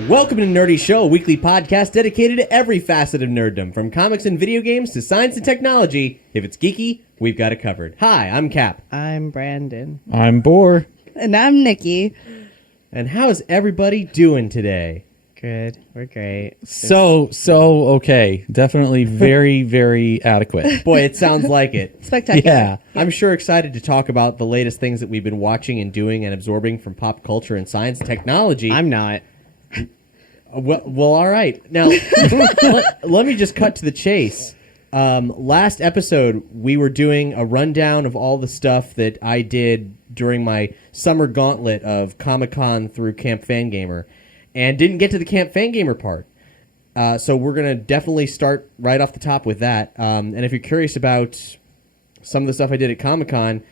Welcome to Nerdy Show, a weekly podcast dedicated to every facet of nerddom, from comics and video games to science and technology. If it's geeky, we've got it covered. Hi, I'm Cap. I'm Brandon. I'm Boar. And I'm Nicky. And how's everybody doing today? Good. We're great. So okay. Definitely very, very adequate. Boy, it sounds like it. Spectacular. Yeah. I'm sure excited to talk about the latest things that we've been watching and doing and absorbing from pop culture and science and technology. I'm not. Well, all right. Now, let me just cut to the chase. Last episode, we were doing a rundown of all the stuff that I did during my summer gauntlet of Comic-Con through Camp Fangamer, and didn't get to the Camp Fangamer part. So we're going to definitely start right off the top with that. And if you're curious about some of the stuff I did at Comic-Con,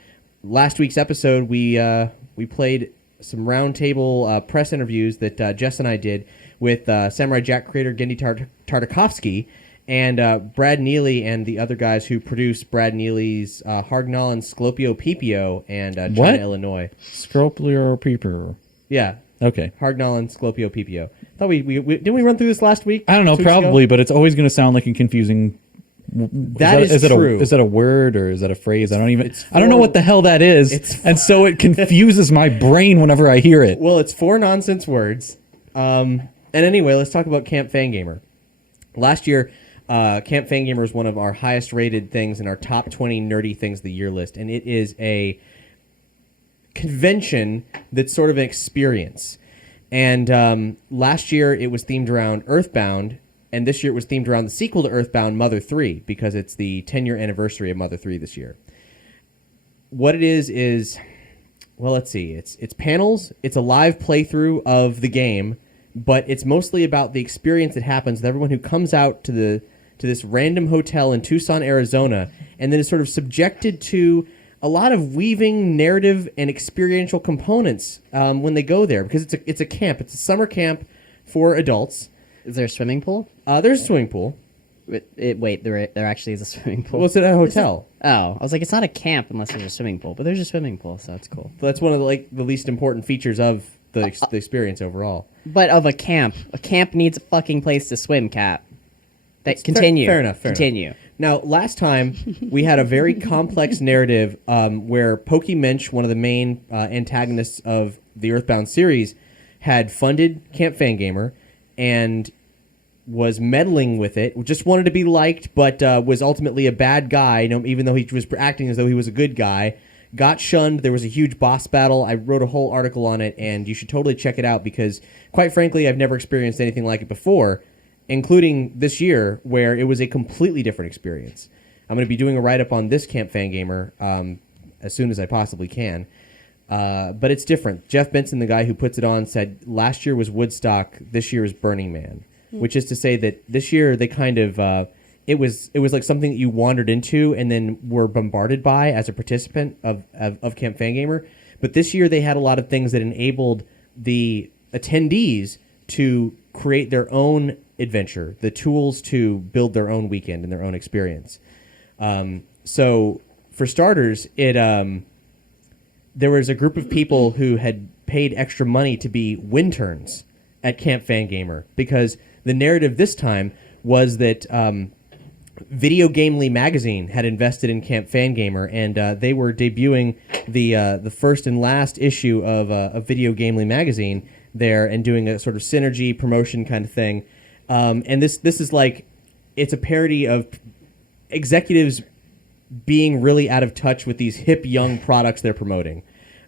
last week's episode, we played some roundtable press interviews that Jess and I did with Samurai Jack creator Gendy Tartakovsky and Brad Neely and the other guys who produced Brad Neely's Hargnal and Sclopio Pipio and China, Illinois. Scropio Peeper. Yeah. Okay. Hargnal and Sclopio Pipio. I thought we didn't we run through this last week? I don't know, probably, but it's always going to sound like a confusing. Is true. Is that a word or is that a phrase? I don't know what the hell that is, and so it confuses my brain whenever I hear it. Well, it's 4 nonsense words. And anyway, let's talk about Camp Fangamer. Last year, Camp Fangamer was one of our highest rated things in our top 20 nerdy things of the year list, and it is a convention that's sort of an experience. And last year it was themed around Earthbound, and this year it was themed around the sequel to Earthbound, Mother 3, because it's the 10-year anniversary of Mother 3 this year. What it is, well, let's see. It's panels. It's a live playthrough of the game, but it's mostly about the experience that happens with everyone who comes out to this random hotel in Tucson, Arizona, and then is sort of subjected to a lot of weaving narrative and experiential components when they go there, because it's a camp. It's a summer camp for adults. Is there a swimming pool? There's a swimming pool. Wait, there actually is a swimming pool. Well, it's at a hotel. I was like, it's not a camp unless there's a swimming pool, but there's a swimming pool, so that's cool. That's one of the least important features of the experience overall. But of a camp needs a fucking place to swim, Cap. Continue. Fair enough. Continue. Now, last time, we had a very complex narrative where Pokemensch, one of the main antagonists of the Earthbound series, had funded Camp Fangamer and was meddling with it, just wanted to be liked, but was ultimately a bad guy, even though he was acting as though he was a good guy. Got shunned. There was a huge boss battle. I wrote a whole article on it, and you should totally check it out because, quite frankly, I've never experienced anything like it before, including this year, where it was a completely different experience. I'm going to be doing a write-up on this Camp Fangamer as soon as I possibly can. But it's different. Jeff Benson, the guy who puts it on, said last year was Woodstock, this year is Burning Man, which is to say that this year they kind of... It was like something that you wandered into and then were bombarded by as a participant of Camp Fangamer. But this year they had a lot of things that enabled the attendees to create their own adventure, the tools to build their own weekend and their own experience. So for starters, there was a group of people who had paid extra money to be winterns at Camp Fangamer because the narrative this time was that... Video Gamely magazine had invested in Camp Fangamer, and they were debuting the first and last issue of Video Gamely magazine there, and doing a sort of synergy promotion kind of thing. And this is like, it's a parody of executives being really out of touch with these hip young products they're promoting.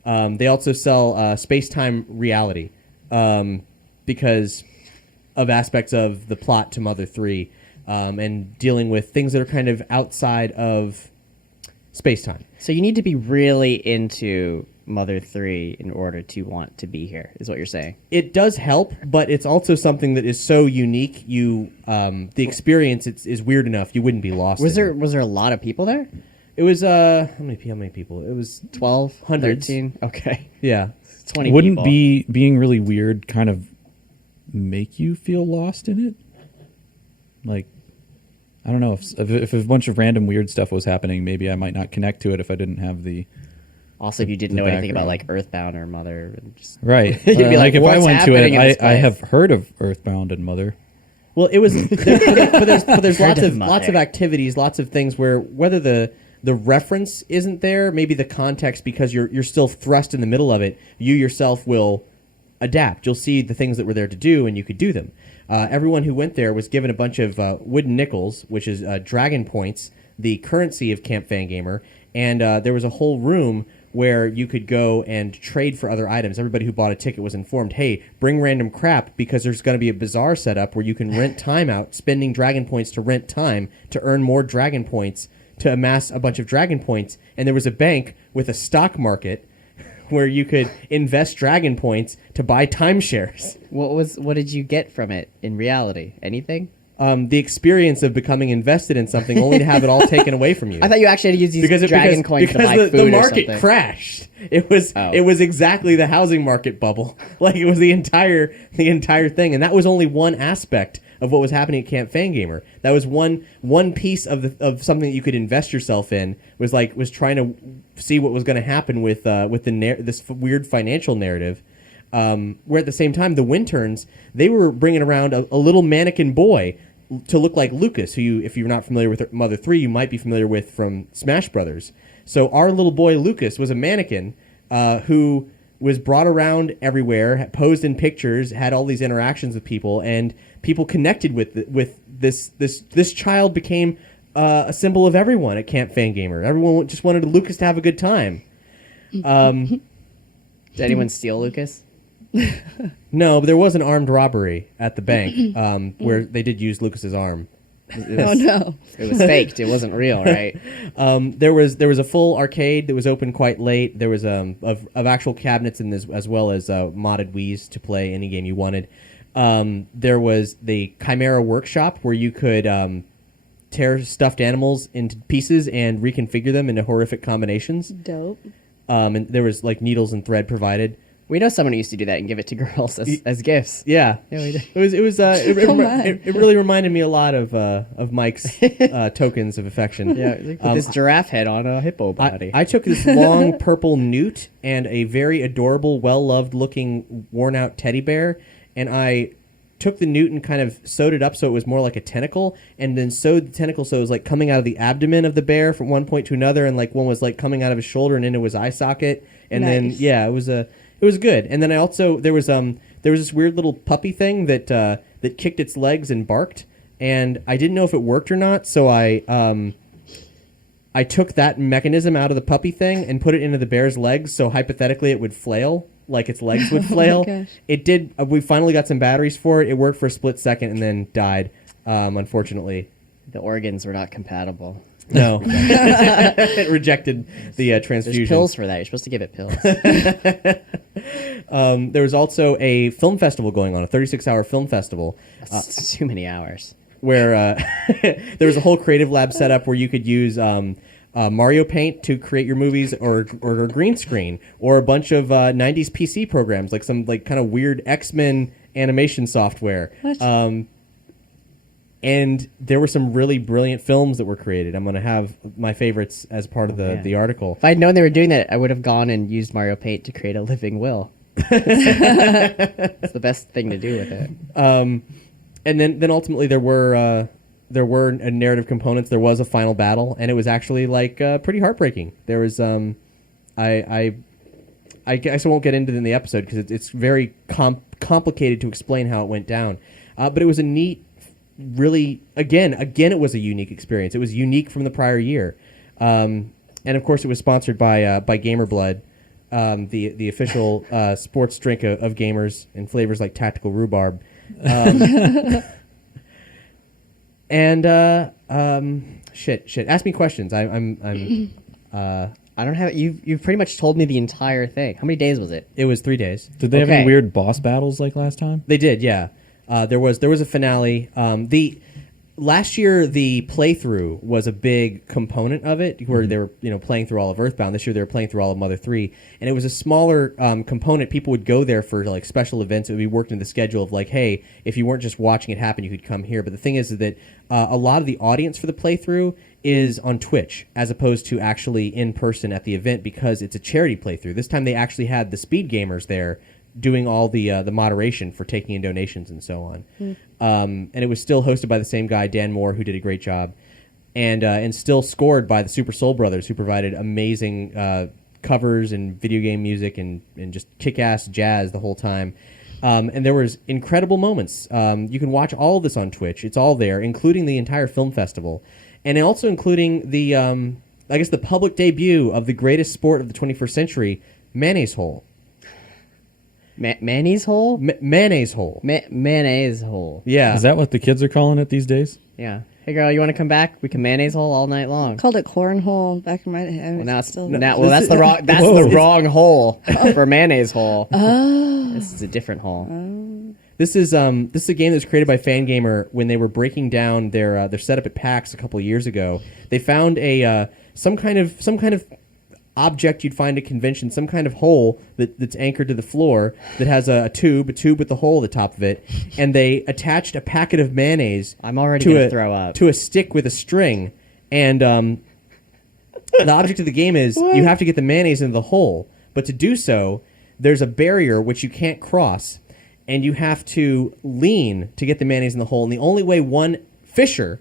They also sell space-time reality because of aspects of the plot to Mother 3. And dealing with things that are kind of outside of space-time. So you need to be really into Mother 3 in order to want to be here, is what you're saying. It does help, but it's also something that is so unique. The experience is weird enough you wouldn't be lost. Was there a lot of people there? It was how many people? It was 12, hundreds. 13. Okay, yeah, 20. Wouldn't people. being really weird kind of make you feel lost in it? Like, I don't know if a bunch of random weird stuff was happening, maybe I might not connect to it if I didn't have the Also, if you didn't the know anything about background. like Earthbound or Mother, and just Right. You'd be like, if I "What's went to happening in this it, I place?" have heard of Earthbound and Mother. Well, it was, but there's lots of of lots of mother. activities, lots of things where whether the reference isn't there, maybe the context because you're still thrust in the middle of it, you yourself will adapt. You'll see the things that were there to do, and you could do them. Everyone who went there was given a bunch of wooden nickels, which is dragon points, the currency of Camp Fangamer, and there was a whole room where you could go and trade for other items. Everybody who bought a ticket was informed, hey, bring random crap because there's going to be a bazaar set up where you can rent time out, spending dragon points to rent time to earn more dragon points to amass a bunch of dragon points. And there was a bank with a stock market where you could invest dragon points to buy timeshares. what did you get from it in reality? Anything? The experience of becoming invested in something only to have it all taken away from you. I thought you actually had to use these dragon coins to buy food the or market something. crashed. It was exactly the housing market bubble. Like it was the entire thing, and that was only one aspect of what was happening at Camp Fangamer. That was one piece of something that you could invest yourself in. Was trying to see what was going to happen with this weird financial narrative. Where at the same time, the Winterns, they were bringing around a little mannequin boy to look like Lucas, who if you're not familiar with Mother 3, you might be familiar with from Smash Brothers. So our little boy Lucas was a mannequin who was brought around everywhere, posed in pictures, had all these interactions with people, and people connected with this child became a symbol of everyone at Camp Fangamer. Everyone just wanted Lucas to have a good time. Did anyone steal Lucas? No, but there was an armed robbery at the bank where they did use Lucas's arm. Oh no. It was faked. It wasn't real, right? There was a full arcade that was open quite late. There was of actual cabinets in this, as well as modded Wii's to play any game you wanted. There was the Chimera Workshop where you could tear stuffed animals into pieces and reconfigure them into horrific combinations. Dope. And there was like needles and thread provided. We know someone who used to do that and give it to girls as gifts. Yeah, Yeah, we did. It really reminded me a lot of Mike's tokens of affection. Yeah, they put this giraffe head on a hippo body. I took this long purple newt and a very adorable, well-loved looking, worn-out teddy bear, and I took the newt and kind of sewed it up so it was more like a tentacle, and then sewed the tentacle so it was like coming out of the abdomen of the bear from one point to another, and like one was like coming out of his shoulder and into his eye socket, and then Nice. yeah, it was good. And then I also there was this weird little puppy thing that kicked its legs and barked, and I didn't know if it worked or not, so I took that mechanism out of the puppy thing and put it into the bear's legs, so hypothetically it would flail, like its legs would flail. gosh. It did. We finally got some batteries for it. It worked for a split second and then died, unfortunately. The organs were not compatible. No. It rejected the There's transfusion. pills for that. You're supposed to give it pills. There was also a film festival going on, a 36-hour film festival. That's too many hours. Where there was a whole creative lab set up where you could use Mario Paint to create your movies, or a green screen, or a bunch of 90s PC programs, like some like kind of weird X-Men animation software. What? And there were some really brilliant films that were created. I'm going to have my favorites as part of man. the article. If I'd known they were doing that, I would have gone and used Mario Paint to create a living will. It's the best thing to do with it. And then ultimately there were narrative components. There was a final battle, and it was actually like pretty heartbreaking. There was I guess I won't get into it in the episode because it's very complicated to explain how it went down. But it was a neat, really again it was a unique experience. It was unique from the prior year, and of course it was sponsored by Gamer Blood, the official sports drink of gamers, in flavors like tactical rhubarb. Shit. Ask me questions. I'm I don't have you've pretty much told me the entire thing. How many days was it? It was 3 days. Did they have Okay. any weird boss battles like last time? They did, yeah. There was a finale. last year, the playthrough was a big component of it, where they were playing through all of Earthbound. This year, they were playing through all of Mother 3, and it was a smaller component. People would go there for like special events. It would be worked into the schedule of like, hey, if you weren't just watching it happen, you could come here. But the thing is that a lot of the audience for the playthrough is on Twitch as opposed to actually in person at the event, because it's a charity playthrough. This time, they actually had the speed gamers there doing all the moderation for taking in donations and so on. And it was still hosted by the same guy, Dan Moore, who did a great job, and still scored by the Super Soul Brothers, who provided amazing covers and video game music and just kick-ass jazz the whole time. And there was incredible moments. You can watch all of this on Twitch. It's all there, including the entire film festival, and also including the, I guess, the public debut of the greatest sport of the 21st century, Mayonnaise Hole. Mayonnaise Hole? Mayonnaise Hole. Mayonnaise Hole. Yeah. Is that what the kids are calling it these days? Yeah. Hey, girl, you want to come back? We can mayonnaise hole all night long. Called it cornhole back in my day. Well, that's the wrong. That's the wrong hole for mayonnaise hole. Oh, this is a different hole. Oh. This is a game that was created by Fangamer when they were breaking down their setup at PAX a couple of years ago. They found a some kind of object you'd find at convention, some kind of hole that's anchored to the floor that has a tube with the hole at the top of it, and they attached a packet of mayonnaise. I'm already going to throw up. To a stick with a string, and the object of the game is you have to get the mayonnaise into the hole, but to do so, there's a barrier which you can't cross, and you have to lean to get the mayonnaise in the hole, and the only way one fisher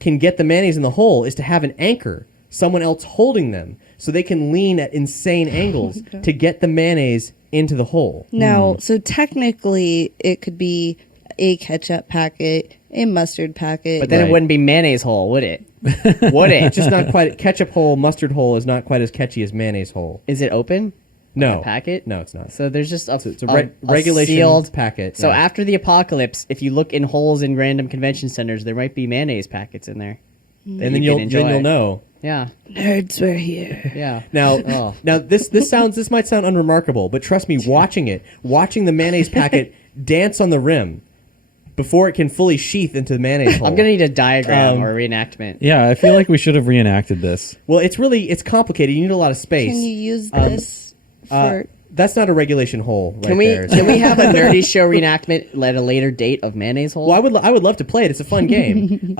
can get the mayonnaise in the hole is to have an anchor, someone else holding them, so they can lean at insane angles to get the mayonnaise into the hole. Now, so technically, it could be a ketchup packet, a mustard packet. But then it wouldn't be mayonnaise hole, would it? Would it? It's just not quite. Ketchup hole, mustard hole is not quite as catchy as mayonnaise hole. Is it open? No. Like a packet? No, it's not. So there's just It's a regulation sealed packet. So yeah. after the apocalypse, if you look in holes in random convention centers, there might be mayonnaise packets in there. And then you'll know. Yeah. Nerds were here. Yeah. Now, this might sound unremarkable, but trust me, watching the mayonnaise packet dance on the rim before it can fully sheath into the mayonnaise hole. I'm gonna need a diagram or a reenactment. Yeah, I feel like we should have reenacted this. Well, it's complicated. You need a lot of space. Can you use this for... That's not a regulation hole. Right Can we there. can we have a nerdy show reenactment at a later date of mayonnaise hole? Well, I would love to play it. It's a fun game.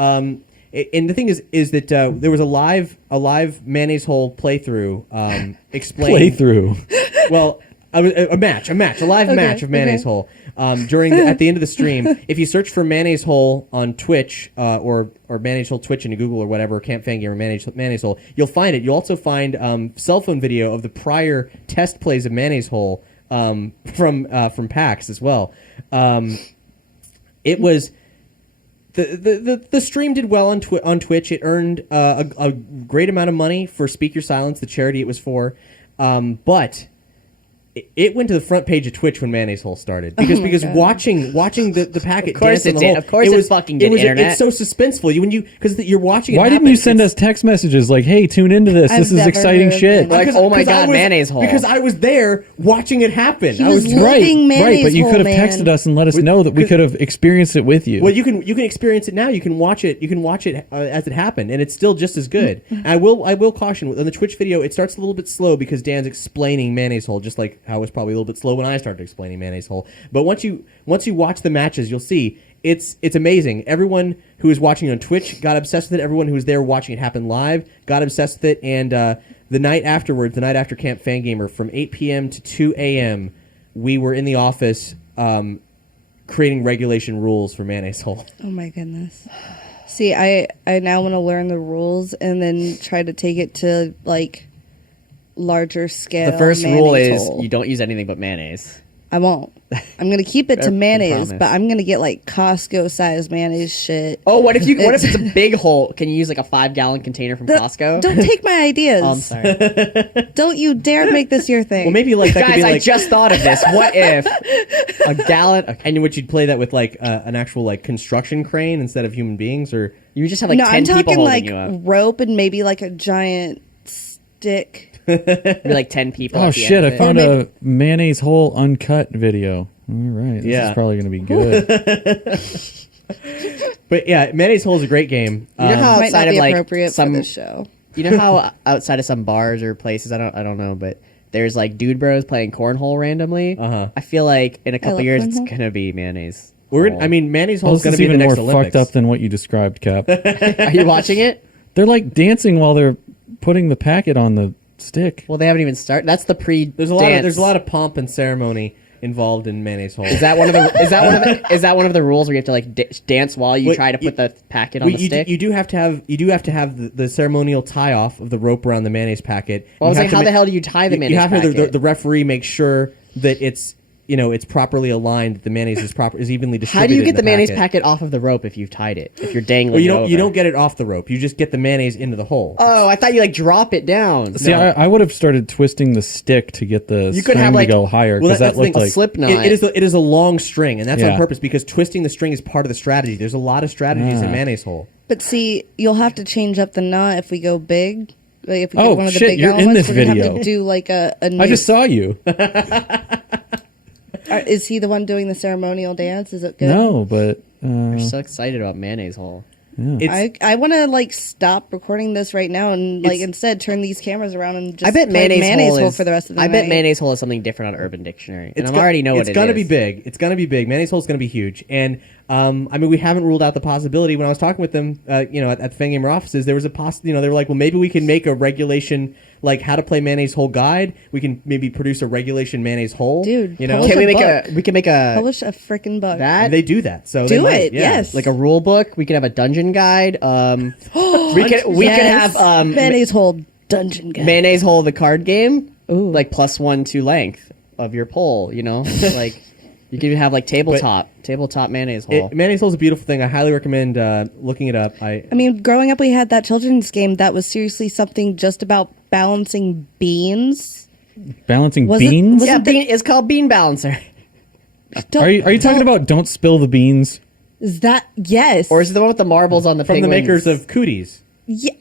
And the thing is that there was a live mayonnaise hole playthrough explaining Well, a live match of mayonnaise hole at the end of the stream. If you search for mayonnaise hole on Twitch or mayonnaise hole Twitch into Google or whatever, Camp Fangamer mayonnaise hole, you'll find it. You'll also find cell phone video of the prior test plays of mayonnaise hole from PAX as well. It was. The stream did well on Twitch. It earned a great amount of money for Speak Your Silence, the charity it was for, but it went to the front page of Twitch when Mayonnaise Hole started because watching the packet dance in the hole, of course it fucking did. Internet. It's so suspenseful. Because you're watching. Why didn't you send us text messages like, "Hey, tune into this. This is exciting shit." Like, oh my god, Mayonnaise Hole. Because I was there watching it happen. I was living right. But you could have man. texted us and let us know that we could have experienced it with you. Well, you can experience it now. You can watch it. You can watch it as it happened, and it's still just as good. I will caution on the Twitch video. It starts a little bit slow because Dan's explaining Mayonnaise Hole, just like how it was probably a little bit slow when I started explaining Mayonnaise Hole. But once you watch the matches, you'll see it's amazing. Everyone who is watching on Twitch got obsessed with it. Everyone who was there watching it happen live got obsessed with it. And the night afterwards, the night after Camp Fangamer, from 8 p.m. to 2 a.m., we were in the office creating regulation rules for Mayonnaise Hole. Oh my goodness. See, I now want to learn the rules and then try to take it to like larger scale. The first rule is hole. you don't use anything but mayonnaise. I won't. I'm gonna keep it to mayonnaise, promise. but I'm gonna get like Costco size mayonnaise shit. Oh, what if it's a big hole? Can you use like a 5-gallon container from Costco? Don't take my ideas. Oh, I'm sorry. Don't you dare make this your thing. Well, maybe like that could Guys, be like, I just thought of this. What if a gallon? Okay. and would you play that with like an actual like construction crane instead of human beings, or You would just have like no, 10 I'm people talking holding like you up. rope and maybe like a giant stick. Maybe like 10 people. Oh at the shit! end I of it. found a Mayonnaise Hole uncut video. All right, this Yeah. is probably going to be good. But yeah, Mayonnaise Hole is a great game. You know how Might outside not of be like appropriate some, for this show. you know how outside of some bars or places, I don't know, but there's like dude bros playing cornhole randomly. I feel like in a couple love years it's cornhole. gonna be mayonnaise. I mean, Mayonnaise Hole Well, is this going to is be the even next more Olympics. fucked up than what you described, Cap. Are you watching it? They're like dancing while they're putting the packet on the stick. Well, they haven't even started. That's the pre. There's a lot of pomp and ceremony involved in Mayonnaise Hole. Is that one of the? Is that one of the rules where you have to like dance while you try to put the packet on the stick? You do have to have the ceremonial tie off of the rope around the mayonnaise packet. Well, I was You like, have to how the ma- hell do you tie the you mayonnaise have to have packet? the referee make sure that it's properly aligned. That the mayonnaise is evenly distributed. How do you get in the mayonnaise packet? packet off of the rope if you've tied it? If you're dangling Well, it over? you don't get it off the rope. You just get the mayonnaise into the hole. Oh, I thought you like drop it down. See, I would have started twisting the stick to get the You could string have, like, to go higher Well, because that that's the looked thing, like slip knot. It is a long string, and that's on Yeah. purpose because twisting the string is part of the strategy. There's a lot of strategies in Mayonnaise Hole. But see, you'll have to change up the knot if we go big. Like if we Oh, get one of the shit, big you're in elements, this we're gonna video. have to do like a I just saw you. Is he the one doing the ceremonial dance? Is it good? No, but I'm so excited about mayonnaise hole. I want to like stop recording this right now and like It's- instead turn these cameras around and just I bet play mayonnaise, hole, for the rest of the night. I bet mayonnaise hole is something different on Urban Dictionary, and I already know what it is. It's gonna be big. It's gonna be big. Mayonnaise Hole is gonna be huge. And I mean, we haven't ruled out the possibility. When I was talking with them, at the Fangamer offices, there was a they were like, well, maybe we can make a regulation like how to play Mayonnaise Hole guide. We can maybe produce a regulation Mayonnaise Hole. Dude, publish Can we a make a? book. We can make a Publish a freaking book. that they do that. So Do they might, it, yeah. yes. like a rule book. We could have a dungeon guide. We could Yes. have mayonnaise hole dungeon guide. mayonnaise hole the card game. Ooh, like +1 to length of your pole. You know, like you could have like tabletop mayonnaise hole. Mayonnaise Hole is a beautiful thing. I highly recommend looking it up. I mean, growing up, we had that children's game that was seriously something just about balancing beans. balancing Was it- beans. was Yeah, it's called Bean Balancer. Are you talking about don't spill the beans? Is that yes? Or is it the one with the marbles on the from the penguins? makers of Cooties. Yes.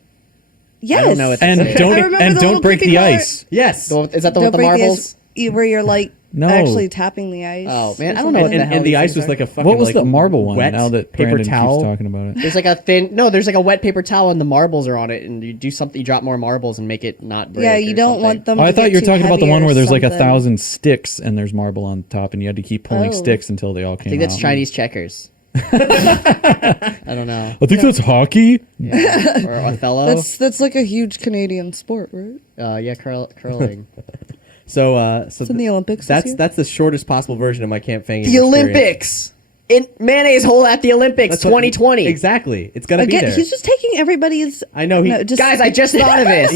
I don't know what And I don't remember and the don't little break creepy the part. ice. Yes. Is that the one Don't with the break marbles? where you're like No. actually tapping the ice. Oh, man, or I don't know what something. the hell and the these ice things was are. like a fucking What was like, the marble one? wet Now that paper Brandon towel. keeps talking about it. There's like there's like a wet paper towel and the marbles are on it, and you do something, you drop more marbles and make it not break. Yeah, you or don't something. want them. Oh, I to thought get you were too talking about the heavy one or where there's like something. 1,000 sticks and there's marble on top, and you had to keep pulling Oh. sticks until they all came I think that's out. Chinese checkers. I don't know. I think that's hockey. Or Othello. That's like a huge Canadian sport, right? Yeah, curling. So It's in the Olympics. this year? that's the shortest possible version of my Camp Fanging. The Olympics. In mayonnaise hole at the Olympics 2020. Exactly. It's gonna be Again, there. he's just taking everybody's. I know. Guys, I just thought of this.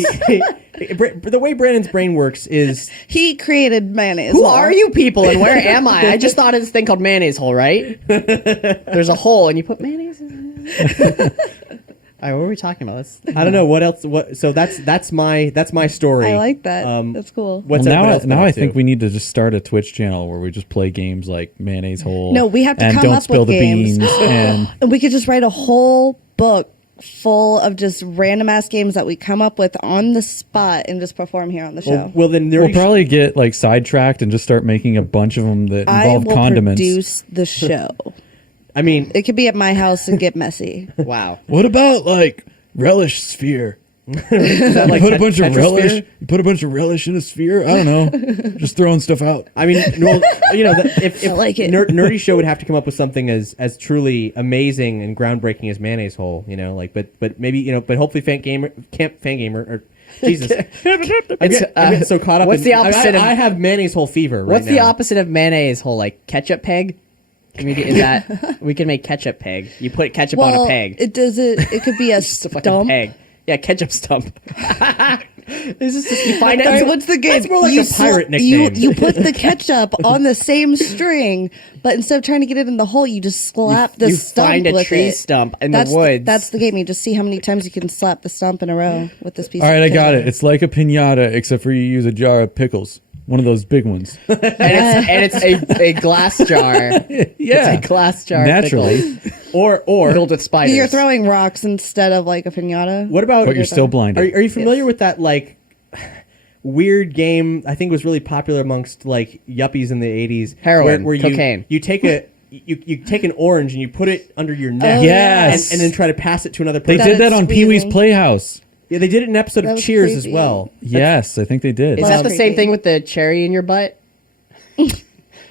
The way Brandon's brain works is He created mayonnaise. Who hole. are you people and where am I? I just thought of this thing called mayonnaise hole, right? There's a hole and you put mayonnaise in it. All right, what were we talking about? I don't know what else. So that's my story. I like that. That's cool. What's Well, everyone else been now up I to? think we need to just start a Twitch channel where we just play games like Mayonnaise Hole. No, we have to and come don't up spill with the games. beans. And And we could just write a whole book full of just random ass games that we come up with on the spot and just perform here on the show. Well, then we'll probably get like sidetracked and just start making a bunch of them that I involve will condiments. produce the show. I mean, It could be at my house and get messy. Wow. What about like Relishsphere? is that like Put a bunch of Tetrasphere? relish. You put a bunch of relish in a sphere. I don't know. Just throwing stuff out. I mean, well, if I like it. Nerdy Show would have to come up with something as truly amazing and groundbreaking as Mayonnaise Hole, but maybe but hopefully Camp Fangamer or Jesus, I'm getting so caught up. What's in, the opposite of- I have Mayonnaise Hole fever. What's right the now. opposite of mayonnaise hole? Like ketchup peg? Can we is that we can make ketchup peg. You put ketchup on a peg. It could be a Just a fucking stump. peg. Yeah, ketchup stump. This is just you find That's it. what's the game? That's more like a pirate You nickname. put the ketchup on the same string, but instead of trying to get it in the hole, you just slap the you stump find a with tree it. stump in That's the woods. That's the game. You just see how many times you can slap the stump in a row with this piece. All right, of I got ketchup. it. It's like a pinata, except for you use a jar of pickles. One of those big ones. and it's a glass jar. Yeah. It's a glass jar. of Naturally. pickles. or filled with spiders. You're throwing rocks instead of like a pinata. what about? But you're still blinded. Are you familiar with that like weird game? I think was really popular amongst like yuppies in the 80s. Heroin, where cocaine. You take a you take an orange and you put it under your neck. Oh, Yes. And then try to pass it to another They person. did that on Pee Wee's squeezing. Playhouse. Yeah, they did it in an episode That of was Cheers as creepy. well. Yes, I think they did. Is That's that the same creepy. thing with the cherry in your butt?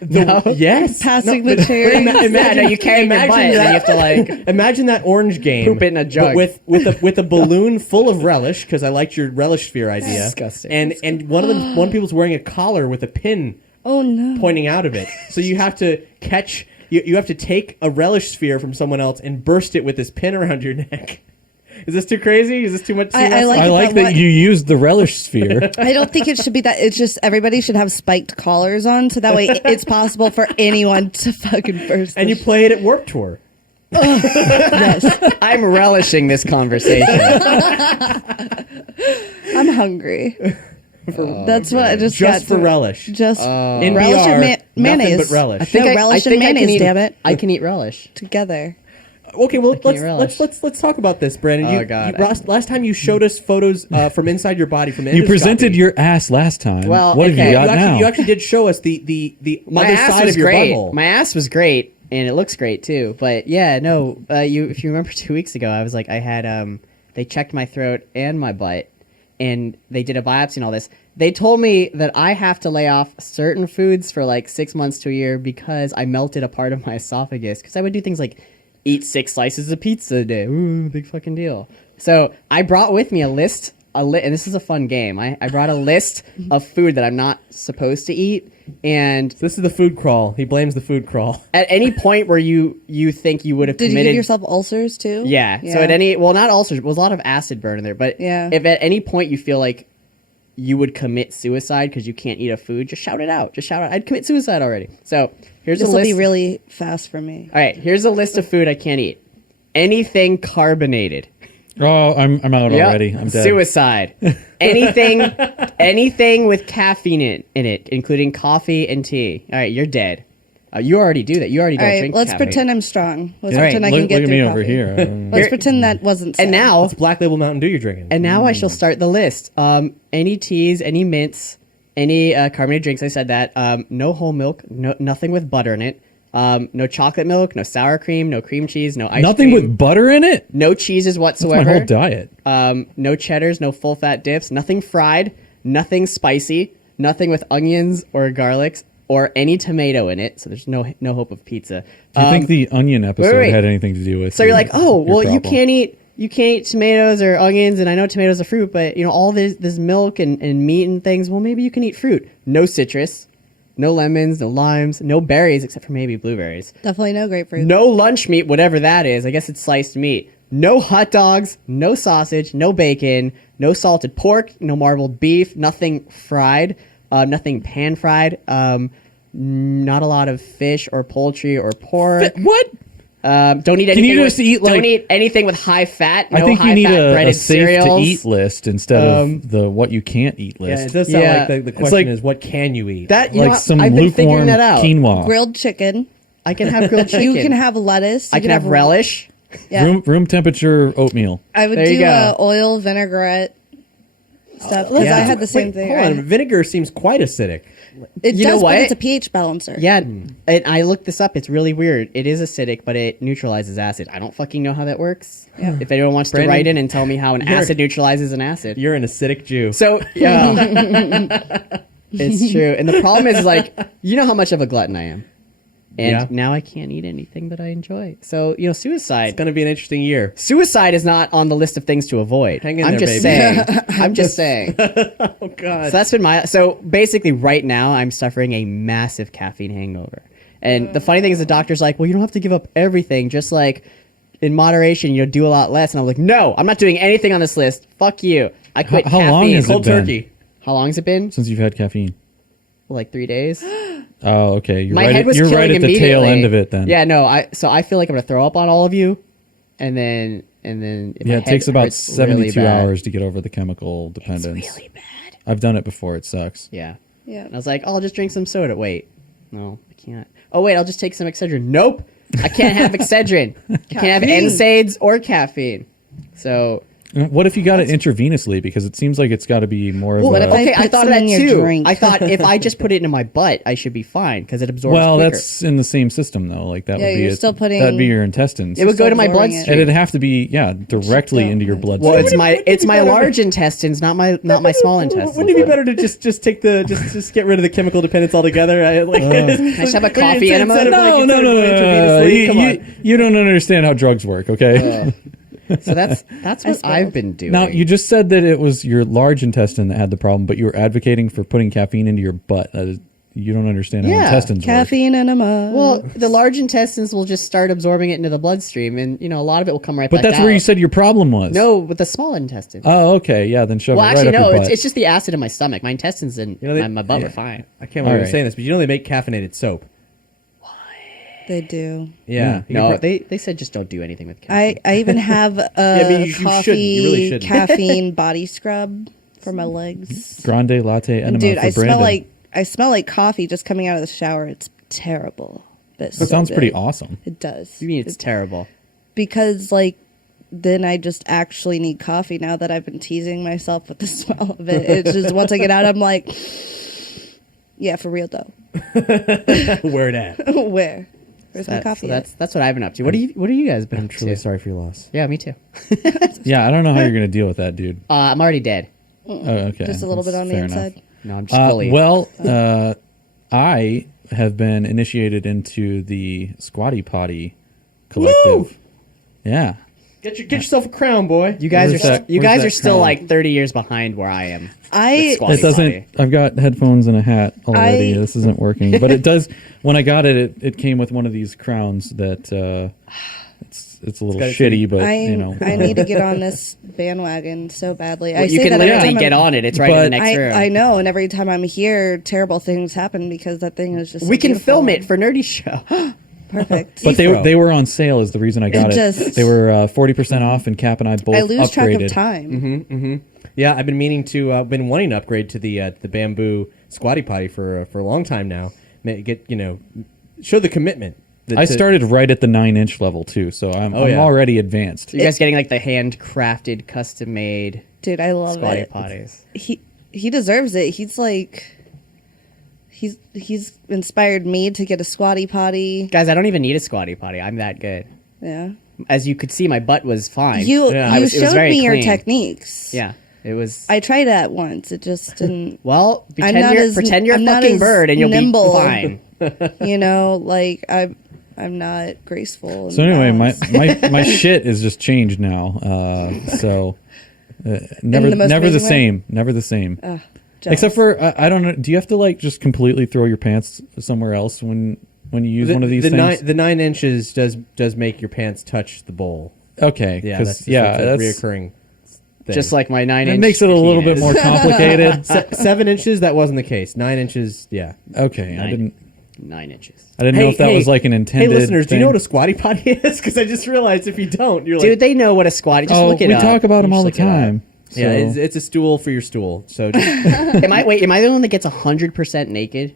No. Yes. Passing No, the cherry. Yeah, no, you carry your butt and you have to like Imagine that orange game. Poop it in a jug. But with a balloon full of relish, because I liked your Relishsphere idea. Disgusting. And one people's wearing a collar with a pin Oh no. pointing out of it. So you have to catch. You have to take a Relishsphere from someone else and burst it with this pin around your neck. Is this too crazy? Is this too much? I like I it, like but that what- you used the relish sphere. I don't think it should be that. It's just everybody should have spiked collars on, so that way it's possible for anyone to fucking burst. And you play it at Warped Tour. Yes, I'm relishing this conversation. I'm hungry. That's what I just Just got for to- relish. Just In relish VR, and mayonnaise. nothing but relish. I think No, I relish think and I can mayonnaise, eat- damn it. I can eat relish. Together. Okay, well can't relish. let's talk about this, Brandon. Oh, God. Last time you showed us photos from inside your body from You presented endoscopy. your ass last time. Well, what have okay. you got now? You actually did show us the My other ass side was of your great. butthole. My ass was great, and it looks great too. But yeah, no. If you remember 2 weeks ago, I was like, I had they checked my throat and my butt, and they did a biopsy and all this. They told me that I have to lay off certain foods for like 6 months to a year because I melted a part of my esophagus. Because I would do things like eat 6 slices of pizza a day. Ooh, big fucking deal. So I brought with me a list, and this is a fun game. I brought a list of food that I'm not supposed to eat, and This is the food crawl. He blames the food crawl. at any point where you think you would have Did you committed give yourself ulcers too? yeah. So at any not ulcers, there was a lot of acid burn in there, but Yeah. if at any point you feel like you would commit suicide because you can't eat a food, just shout it out. Just shout out, I'd commit suicide already. So here's This a will list. be really fast for me. All right, here's a list of food I can't eat. Anything carbonated. oh, I'm out Yep. already. I'm dead. Suicide. anything with caffeine in it, including coffee and tea. All right, you're dead. You already do that. You already All don't right, drink let's caffeine. pretend I'm strong. Let's All right, pretend I Look, can get look at through me coffee. over here. Let's Here- pretend that wasn't sad. And now, It's Black Label Mountain Dew you're drinking. And now I shall start the list. Any teas, any mints, any carbonated drinks. I said that. No whole milk. Nothing with butter in it. No chocolate milk. No sour cream. No cream cheese. No ice Nothing cream. with butter in it? No cheeses That's my whatsoever. whole diet. No cheddars. No full fat dips. Nothing fried. Nothing spicy. Nothing with onions or garlics or any tomato in it. So there's no hope of pizza. Do you think the onion episode wait. had anything to do with So you're like, oh, your well, you problem? can't eat tomatoes or onions, and I know tomatoes are fruit, but all this milk and meat and things. Well, maybe you can eat fruit. No citrus, no lemons, no limes, no berries except for maybe blueberries. Definitely no grapefruit. No lunch meat, whatever that is. I guess it's sliced meat. No hot dogs, no sausage, no bacon, no salted pork, no marbled beef, nothing fried, nothing pan fried. Not a lot of fish or poultry or pork. What? Don't eat anything. you just eat, don't like- eat anything with high fat. No I think high you need fat a breaded safe cereals. to eat list instead of the what you can't eat Yeah, list. it does sound Yeah. like the It's question like- is what can you eat? That you like know, some I've been figuring lukewarm that out. quinoa. Grilled chicken. I can have grilled chicken. You can have lettuce. You I can have relish. Yeah. Room temperature oatmeal. I would There you do go. oil vinaigrette stuff because I had the same Wait, thing. Hold on, vinegar seems quite acidic. It You know does, what? but it's a pH balancer. Yeah, and I looked this up. It's really weird. It is acidic, but it neutralizes acid. I don't fucking know how that works. Yeah. If anyone wants Brandon, to write in and tell me how an you're- acid neutralizes an acid. You're an acidic Jew. So, yeah. It's true. And the problem is, like, you know how much of a glutton I am. And Yeah. now I can't eat anything that I enjoy. So, suicide. It's going to be an interesting year. Suicide is not on the list of things to avoid. Hang in I'm there, just baby. saying. I'm just saying. Oh, God. So that's been so basically right now I'm suffering a massive caffeine hangover. And the funny thing is the doctor's like, well, you don't have to give up everything, just like in moderation, do a lot less. And I'm like, no, I'm not doing anything on this list. Fuck you. I quit How caffeine. long has it Cold been? turkey. How long has it been? Since you've had caffeine. Like 3 days. Oh, okay. You're My right, head was you're killing right at the tail immediately. end of it then. Yeah, no, I feel like I'm gonna throw up on all of you, and then if my Yeah, it head takes about hurts really 72 bad. hours to get over the chemical dependence. It's really bad. I've done it before. It sucks. Yeah. Yeah. And I was like, oh, I'll just drink some soda. Wait, no, I can't. Oh, wait, I'll just take some Excedrin. Nope, I can't have Excedrin. I can't have Caffeine. NSAIDs or caffeine. So What if you got it intravenously? Because it seems like it's got to be more of Well, a... okay, I put thought of some that in your too. drink. I thought if I just put it into my butt, I should be fine because it absorbs Well, quicker. that's in the same system though. Like that Yeah, would be you're still putting- that'd be your intestines. It would go to my absorbing it. bloodstream. and it'd have to be directly don't into your have to. bloodstream. Well, it's my large intestines, not my small intestines. Wouldn't it be better to just take the just get rid of the chemical dependence altogether? I just have a coffee enema? No. You don't understand how drugs work, okay? So that's what I've been doing. Now, you just said that it was your large intestine that had the problem, but you were advocating for putting caffeine into your butt. You don't understand how Yeah, intestines work. Caffeine enema. well, the large intestines will just start absorbing it into the bloodstream, and a lot of it will come right But back that's out. where you said your problem was. No, with the small intestine. Oh, okay. Yeah, then shove well, it actually, right up no. your butt. It's just the acid in my stomach. My intestines and my butt are fine. I can't believe All I'm right. saying this, but you know they make caffeinated soap. they do. Yeah. You No, can they said just don't do anything with caffeine. I even have a but you coffee shouldn't. You really shouldn't. caffeine body scrub for my legs. Grande latte enema Dude, for I Brandon. smell like coffee just coming out of the shower. It's terrible. But That sounds pretty awesome. It does. You mean it's terrible? Because then I just actually need coffee now that I've been teasing myself with the smell of it. It's just once I get out, I'm like, yeah, for real though. where it at? Where? Where's my coffee? So that's what I've been up to. What are you guys been I'm up truly to? sorry for your loss. Yeah, me too. Yeah, I don't know how you're going to deal with that, dude. I'm already dead. Oh, okay. Just a little bit That's on the fair enough. inside. No, I'm just fully. I have been initiated into the Squatty Potty collective. Woo! Yeah. Get yourself a crown, boy. you guys Where's are that- you where's guys that are still crown? like 30 years behind where I am. I Squatty It doesn't. Potty. I've got headphones and a hat already. I- This isn't working, but it does. When I got it, it came with one of these crowns that it's a little got a shitty, but I need to get on this bandwagon so badly. I You say can that every literally time get I'm- on it. It's right in But- the next room. I know, and every time I'm here, terrible things happen because that thing is just. We so can beautiful. film it for Nerdy Show. Perfect. But they were on sale is the reason I got it. Just- They were 40% off, and Cap and I both I lose upgraded. track of time. Yeah, I've been meaning to, been wanting to upgrade to the bamboo Squatty Potty for a long time now. Show the commitment. I started right at the 9-inch level too, so I'm yeah. already advanced. You guys getting like the handcrafted, custom made Dude, I love Squatty it. Potties. He deserves it. He's like. He's inspired me to get a Squatty Potty. Guys, I don't even need a Squatty Potty. I'm that good. Yeah. As you could see, my butt was fine. You Yeah. you it was showed very me your clean. techniques. Yeah, it was. I tried that once. It just didn't. Well, I'm not pretend you're I'm a not fucking as bird and you'll nimble. be fine. Like I'm not graceful. and So anyway, balanced. my shit is just changed now. So never the most never the amazing way? same, never the same. Jealous. Except for I don't know. Do you have to like just completely throw your pants somewhere else when you use one of these things? The 9 inches does make your pants touch the bowl. Okay, Yeah, 'cause, that's that's a reoccurring thing. Just like my 9-inch. it makes it a little bit penis. more complicated. 7 inches, that wasn't the case. 9 inches, yeah. Okay, I 9 inches. didn't know if that was like an intended. Hey, listeners, do you thing. know what a Squatty Potty is? Because I just realized if you don't, you're Dude, like, they know what a squatty. Just Oh, look it we up. talk about them Just all the look it up. time. yeah, So- it's a stool for your stool. So just, Am I the only one that gets 100% naked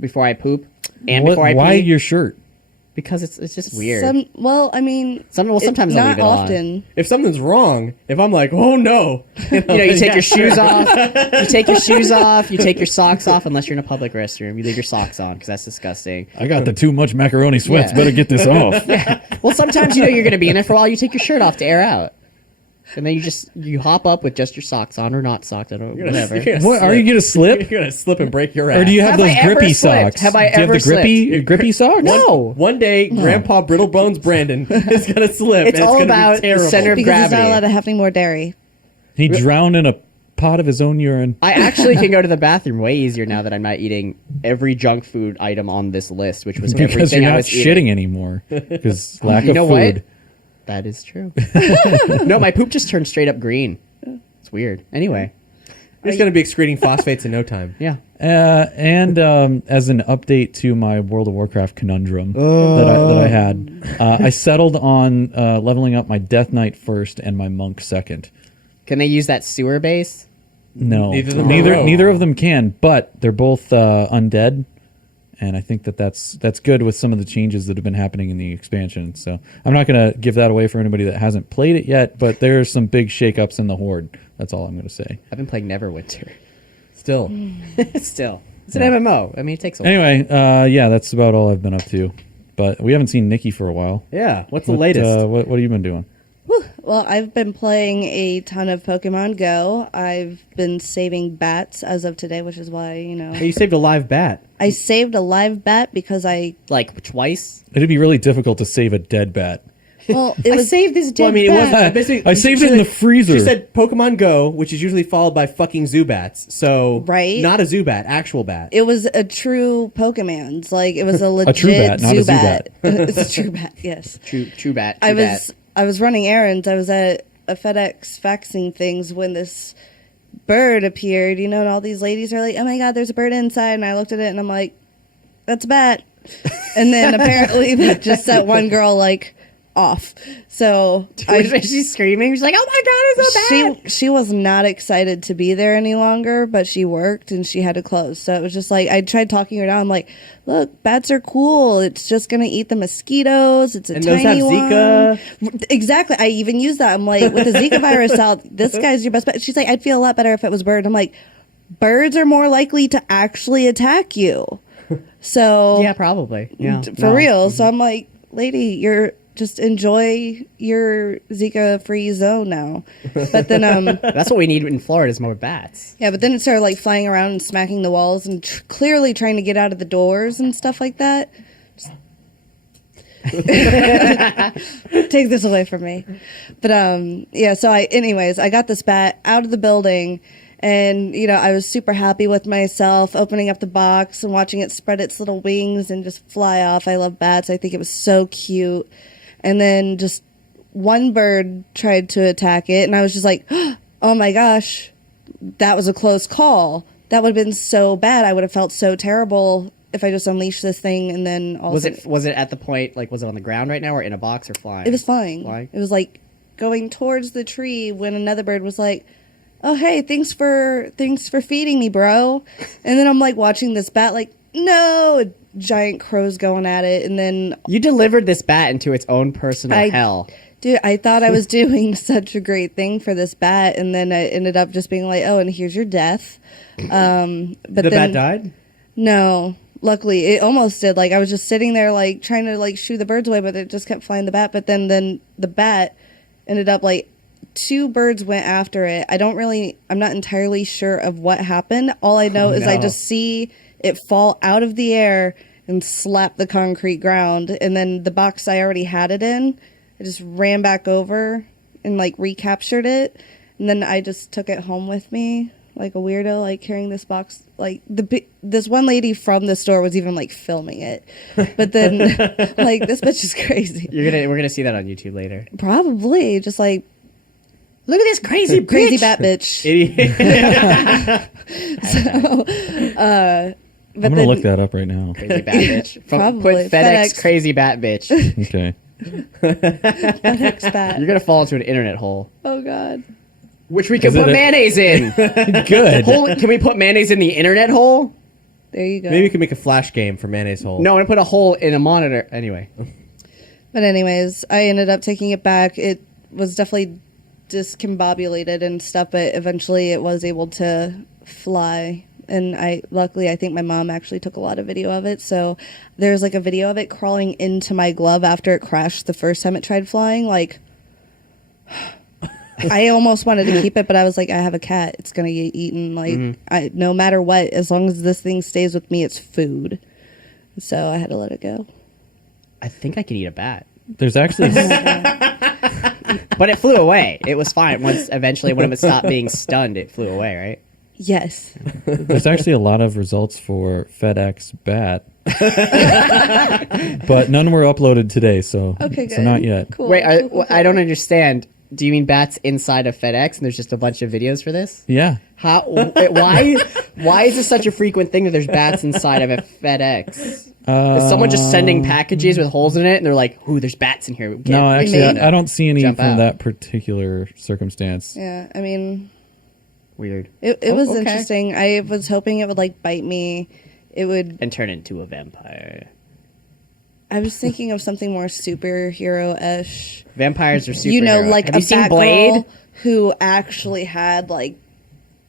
before I poop and before I why pee? your shirt? Because it's just weird. Sometimes I'll not leave it on. often. if something's wrong, if I'm like, oh no, You take your shoes off. You take your shoes off. You take your socks off unless you're in a public restroom. You leave your socks on because that's disgusting. I got the too much macaroni sweats. Yeah. Better get this off. Well, sometimes you're going to be in there for a while. You take your shirt off to air out, and then you hop up with just your socks on or not socks. I don't know, whatever. What are you gonna slip? You're gonna slip and break your ass. Or do you have Have those I ever grippy slipped? socks? Have I do you have ever the grippy socks? No. One day, Grandpa Brittlebones Brandon is gonna slip. It's and all gonna about be terrible. the center of Because he's not gravity. allowed to have any more dairy. He drowned in a pot of his own urine. I actually can go to the bathroom way easier now that I'm not eating every junk food item on this list, which was Because everything you're I not was shitting eating. anymore. Because lack You of know food. what? That is true. No, my poop just turned straight up green. It's weird. Anyway, You're just gonna be excreting phosphates in no time. yeah. And as an update to my World of Warcraft conundrum that I had, I settled on leveling up my Death Knight first and my Monk second. Can they use that sewer base? No, Neither of them are. neither of them can, but they're both undead, And I think that's good with some of the changes that have been happening in the expansion. So I'm not going to give that away for anybody that hasn't played it yet, but there's some big shakeups in the Horde. That's all I'm going to say. I've been playing Neverwinter. Still. Still. It's an MMO. I mean, it takes a while. Anyway, yeah, that's about all I've been up to. But we haven't seen Nicky for a while. Yeah. What's the latest? What have you been doing? Well, I've been playing a ton of Pokemon Go. I've been saving bats as of today, which is why, Hey, you saved a live bat. I saved a live bat because Like, twice? It'd be really difficult to save a dead bat. well, it was saved this dead It was basically. I saved it in the freezer. She said Pokemon Go, which is usually followed by fucking Zubats. So, Right. not a Zubat, actual bat. it was a true Pokemon's. Like, it was a legit true bat, not a Zubat. It's a true bat, yes. True bat. I was running errands. I was at a FedEx faxing things when this bird appeared, and all these ladies are like, "Oh my god, there's a bird inside." And I looked at it and I'm like, "That's a bat." And then apparently that just set one girl off. So She's screaming. She's like, "Oh my god, it's so bad!" she was not excited to be there any longer, but she worked and she had to close. So it was just like I tried talking her down. I'm like, "Look, bats are cool. It's just gonna eat the mosquitoes. It's a And tiny those have one." Zika. Exactly. I even used that. I'm like, with the Zika virus out, this guy's your best bet. She's like, "I'd feel a lot better if it was bird." I'm like, birds are more likely to actually attack you. So Yeah, probably. Yeah, for real. So I'm like, lady, you're just enjoy your Zika-free zone now. But then, That's what we need in Florida is more bats. yeah, but then it started flying around and smacking the walls and clearly trying to get out of the doors and stuff like that. Take this away from me. But yeah, so I got this bat out of the building. And, I was super happy with myself opening up the box and watching it spread its little wings and just fly off. I love bats. I think it was so cute. And then just one bird tried to attack it. And I was just like, oh my gosh, that was a close call. That would have been so bad. I would have felt so terrible if I just unleashed this thing and then also... Was it at the point, was it on the ground right now or in a box or flying? It was flying. Flying? It was going towards the tree when another bird was like, "Oh, hey, thanks for feeding me, bro." And then I'm watching this bat no, a giant crow's going at it. And then You delivered this bat into its own personal hell. dude, I thought I was doing such a great thing for this bat. And then I ended up just being like, "Oh, and here's your death." But The bat died? No, luckily it almost did. I was just sitting there trying to shoo the birds away, but it just kept flying the bat. But then the bat ended up two birds went after it. I'm not entirely sure of what happened. All I know is I just see it fall out of the air and slap the concrete ground. And then the box I already had it in, I just ran back over and recaptured it. And then I just took it home with me like a weirdo, carrying this box. This one lady from the store was even filming it. But then this bitch is crazy. We're gonna see that on YouTube later. Probably just Look at this crazy crazy bitch. bat bitch. I'm going to look that up right now. Crazy bat bitch. Probably. Put FedEx FedEx. crazy bat bitch. Okay. FedEx bat. You're gonna fall into an internet hole, Oh god. which we can Is it put a- mayonnaise in. Good. Can we put mayonnaise in the internet hole? There you go. Maybe you can make a flash game for Mayonnaise Hole. No, I'm gonna put a hole in a monitor. Anyway, But anyways, I ended up taking it back. It was definitely discombobulated and stuff, but eventually it was able to fly. And luckily, I think my mom actually took a lot of video of it. So there's a video of it crawling into my glove after it crashed the first time it tried flying. I almost wanted to keep it, but I was like, I have a cat. It's going to get eaten. No matter what, as long as this thing stays with me, it's food. So I had to let it go. I think I can eat a bat. There's actually But it flew away. It was fine. When it stopped being stunned, it flew away, right? Yes. there's actually a lot of results for FedEx bat, but none were uploaded today. So Okay, good. So not yet. Cool. Wait, cool. I don't understand. Do you mean bats inside of FedEx and there's just a bunch of videos for this? Yeah. How? Why is this such a frequent thing that there's bats inside of a FedEx? Is someone just sending packages with holes in it and they're like, "Ooh, there's bats in here." No, actually, I don't see any Jump from out. that particular circumstance. Yeah, I mean, Weird. it was okay. interesting. I was hoping it would bite me it would. And turn into a vampire. I was thinking of something more superhero-ish. Vampires are superheroes. You know, like Have a you seen Batgirl Blade? who actually had like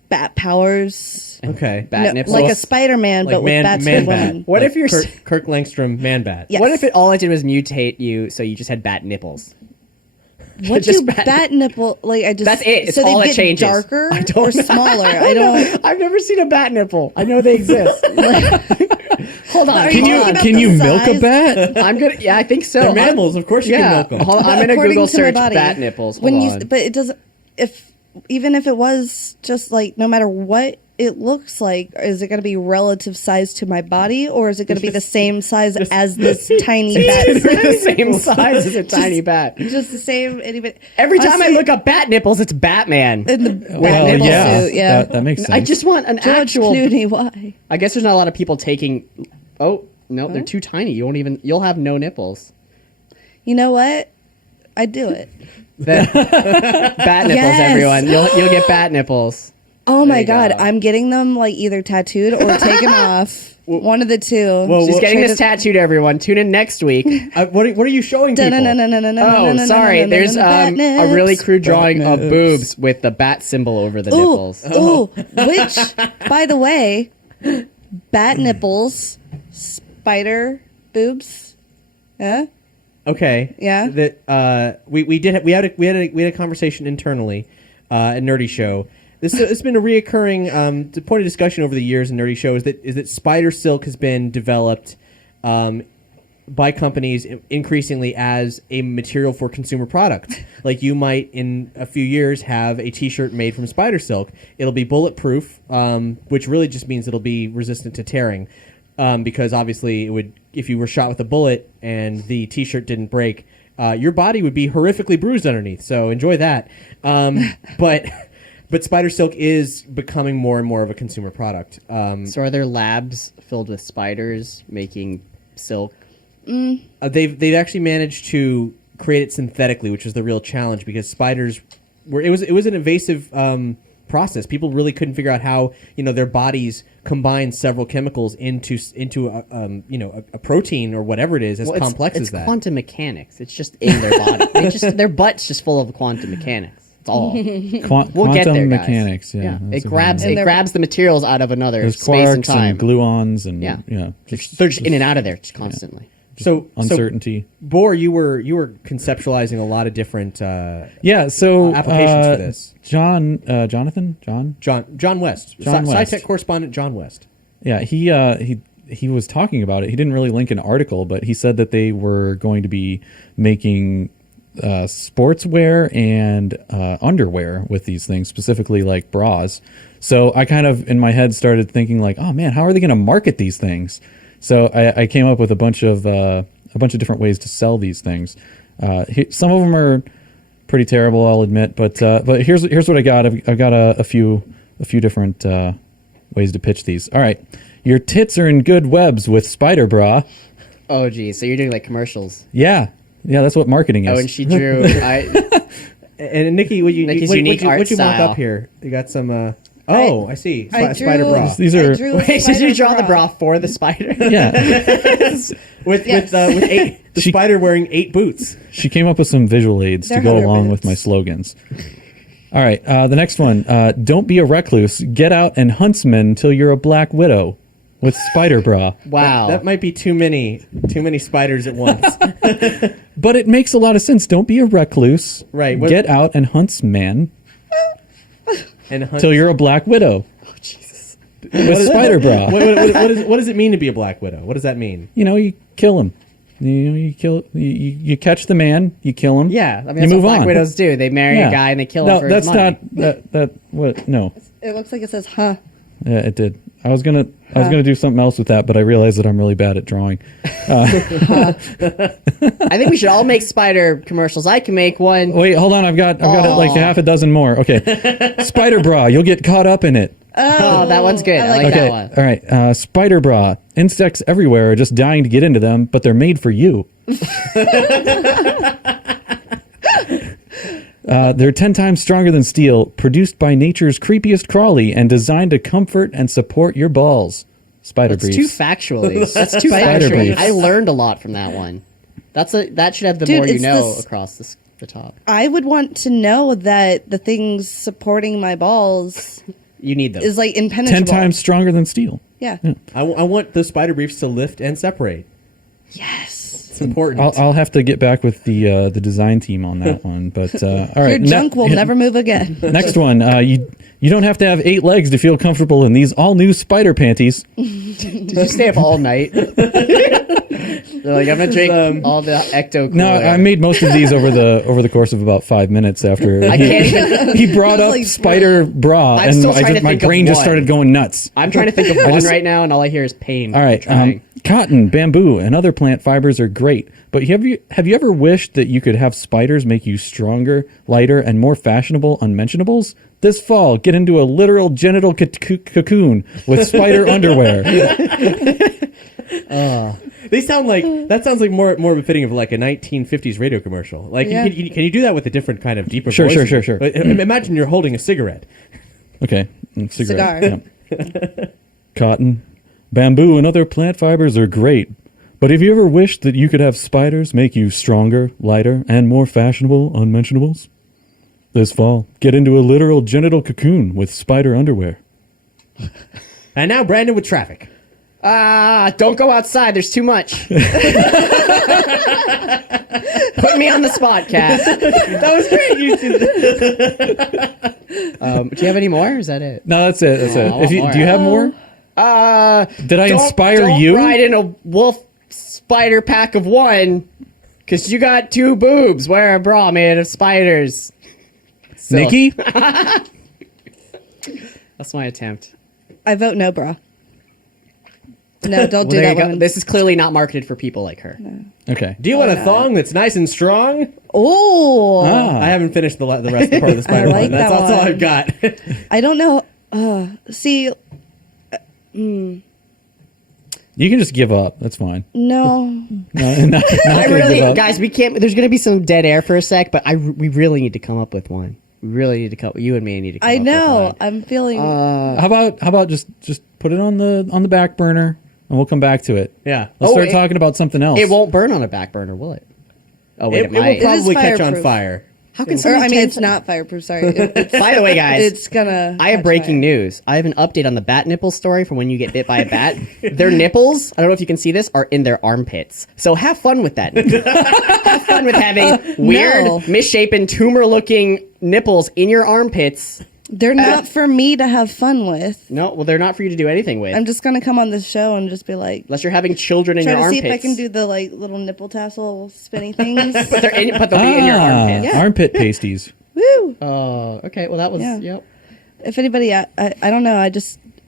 bat powers. Okay. Bat No, nipples. like a Spider-Man, but with bats man for women. bat. What Like if you're Kirk Langstrom man bat? Yes. What if it all it did was mutate you, so you just had bat nipples? What Just do bat- bat nipple? Like I just That's it. It's so all they that get changes. darker I or don't- smaller. I don't. I've never seen a bat nipple. I know they exist. Hold on. Are Can you you talking about can the you milk a size? bat? I'm gonna. Yeah, I think so. They're mammals. Of course you can milk them. Hold on, I'm But gonna according Google to my search body, bat nipples. Hold when on. but it doesn't. Even if it was just like no matter what it looks like, is it going to be relative size to my body, or is it going to be the same size as this tiny bat? the same size as a tiny bat. Just the same. Every time I look up bat nipples, it's Batman. in the bat Well, nipple yeah, suit, yeah. that makes sense. I just want an George actual. Clooney, why? I guess there's not a lot of people taking. Oh no, they're too tiny. You won't even. You'll have no nipples. You know what? I'd do it. Bat nipples, Yes. everyone. You'll get bat nipples. Oh my you god, go. I'm getting them like either tattooed or taken off. One of the two. She's getting Trade this it- tattooed, everyone. Tune in next week. What are you showing people? Oh, sorry. There's a really crude drawing of boobs with the bat symbol over the nipples. Ooh, which, by the way, bat nipples, spider boobs. Yeah. Okay. Yeah. That we had a conversation internally at Nerdy Show. It's been a reoccurring point of discussion over the years in Nerdy Show is that spider silk has been developed by companies increasingly as a material for consumer products. Like you might in a few years have a T-shirt made from spider silk. It'll be bulletproof, which really just means it'll be resistant to tearing. Because obviously it would, if you were shot with a bullet and the T-shirt didn't break, your body would be horrifically bruised underneath. So enjoy that. But spider silk is becoming more and more of a consumer product. So are there labs filled with spiders making silk? They've actually managed to create it synthetically, which is the real challenge because spiders were it was an invasive process. People really couldn't figure out how their bodies combine several chemicals into a protein or whatever it is as complex it's as that. quantum mechanics. It's just in their body. Their butt's just full of quantum mechanics. That's all. We'll get Quantum there, guys. mechanics. Yeah, It that's a grabs good one. grabs the materials out of another There's space and quarks time. and gluons and Yeah. just They're just in and out of there just constantly. So uncertainty. Boar, you were conceptualizing a lot of different Yeah, so applications for this. John West. John West, John West. SciTech correspondent John West. Yeah, he was talking about it. He didn't really link an article, but he said that they were going to be making sportswear and underwear with these things, specifically like bras. So I kind of in my head started thinking like, oh man, how are they going to market these things? So I came up with a bunch of different ways to sell these things. Some of them are pretty terrible, I'll admit, but here's what I got. I've got a few different ways to pitch these. All right, your tits are in good webs with Spider Bra. Oh, geez. So you're doing like commercials. Yeah, that's what marketing is. Oh, and she drew. And Nikki, Nikki's unique art what'd you mark style. up here? You got some. I see. I Spider drew- bra. These are Wait, did you draw the bra for the spider? yeah. with Yes. the spider wearing 8 boots. She came up with some visual aids They're to go Hunter along boots. with my slogans. All right, the next one. Don't be a recluse. Get out and huntsman till you're a black widow with Spider Bra. Wow. That might be too many spiders at once. But it makes a lot of sense. Don't be a recluse. Right, what- Get out and huntsman And hunt. till you're a black widow. Oh, Jesus. With Spider Bra. What does it mean to be a black widow? What does that mean? You kill him. You catch the man, you kill him. Yeah, I mean you that's move what black on. widows do. They marry Yeah. a guy and they kill no, him for that's his money. No. It looks like it says, huh. Yeah, it did. I was gonna do something else with that, but I realized that I'm really bad at drawing. I think we should all make spider commercials. I can make one. Wait, hold on. I've got like half a dozen more. Okay, Spider Bra. You'll get caught up in it. Oh, that one's good. I like Okay, that one. all right. Spider Bra. Insects everywhere are just dying to get into them, but they're made for you. They're 10 times stronger than steel, produced by nature's creepiest crawly, and designed to comfort and support your balls. Spider That's briefs. too factually. That's too Spider factually. briefs. I learned a lot from that one. That should have the Dude, more you it's know this- across the top. I would want to know that the things supporting my balls You need them. is like impenetrable. 10 times stronger than steel. Yeah. I want those spider briefs to lift and separate. Yes. It's important. I'll have to get back with the design team on that one. But all right, Your junk will never move again. Next one, you don't have to have 8 legs to feel comfortable in these all new spider panties. Did you stay up all night? They're like, I'm gonna drink all the ecto. No, I made most of these over the course of about 5 minutes after I can't even. he brought up Like, spider bra, I'm and still trying to my think of brain just one. started going nuts. I'm trying to think of one right now, and all I hear is pain. All right, Trying. cotton, bamboo, and other plant fibers are great, but have you ever wished that you could have spiders make you stronger, lighter, and more fashionable unmentionables? This fall, get into a literal genital cocoon with spider underwear. They sound like that sounds like more befitting of like a 1950s radio commercial. Like, Yeah. can you do that with a different kind of deeper Sure, voice? sure. Imagine you're holding a cigarette. Okay, Cigar. Yeah. Cotton, bamboo, and other plant fibers are great, but have you ever wished that you could have spiders make you stronger, lighter, and more fashionable unmentionables? This fall, get into a literal genital cocoon with spider underwear. And now Brandon with traffic. Don't go outside. There's too much. Put me on the spot, Kat. That was great. Do you have any more? Or is that it? No, that's it. That's Oh, I it. want more. Do you have more? Did I inspire don't you? Ride in a wolf spider pack of one, because you got 2 boobs. Wear a bra made of spiders. So, Nicky? that's my attempt. I vote no, bra. No, don't Well, do there that you go. one. This is clearly not marketed for people like her. Okay. Do you want a thong that's nice and strong? Oh, I haven't finished the rest of the part of the spider like one. That's that all one. I've got. I don't know. See, You can just give up. That's fine. no. No, not I gonna really, give up. guys, we can't. There's going to be some dead air for a sec, but we really need to come up with one. We really need to come. You and me need to. Come I up know. With I'm feeling. How about just put it on the back burner and we'll come back to it. Yeah. Let's start it- talking about something else. one. It won't burn on a back burner, will it? Oh wait, It it, will might. probably is catch on fireproof. fire. How can or, someone I mean, turn it's not fireproof. Sorry. By the way, guys, It's gonna. I have catch breaking fire. news. I have an update on the bat nipple story from when you get bit by a bat. Their nipples, I don't know if you can see this, are in their armpits. So have fun with that. Have fun with having weird, No. misshapen, tumor-looking nipples in your armpits. They're not for me to have fun with. No, well, they're not for you to do anything with. I'm just gonna come on this show and just be like, Unless you're having children in try your to armpits. see if I can do the like little nipple tassel spinny things. But they'll be in your armpits. Yeah. Armpit pasties. Woo! Oh, okay. Well, that was, Yeah. yep. If anybody, I don't know.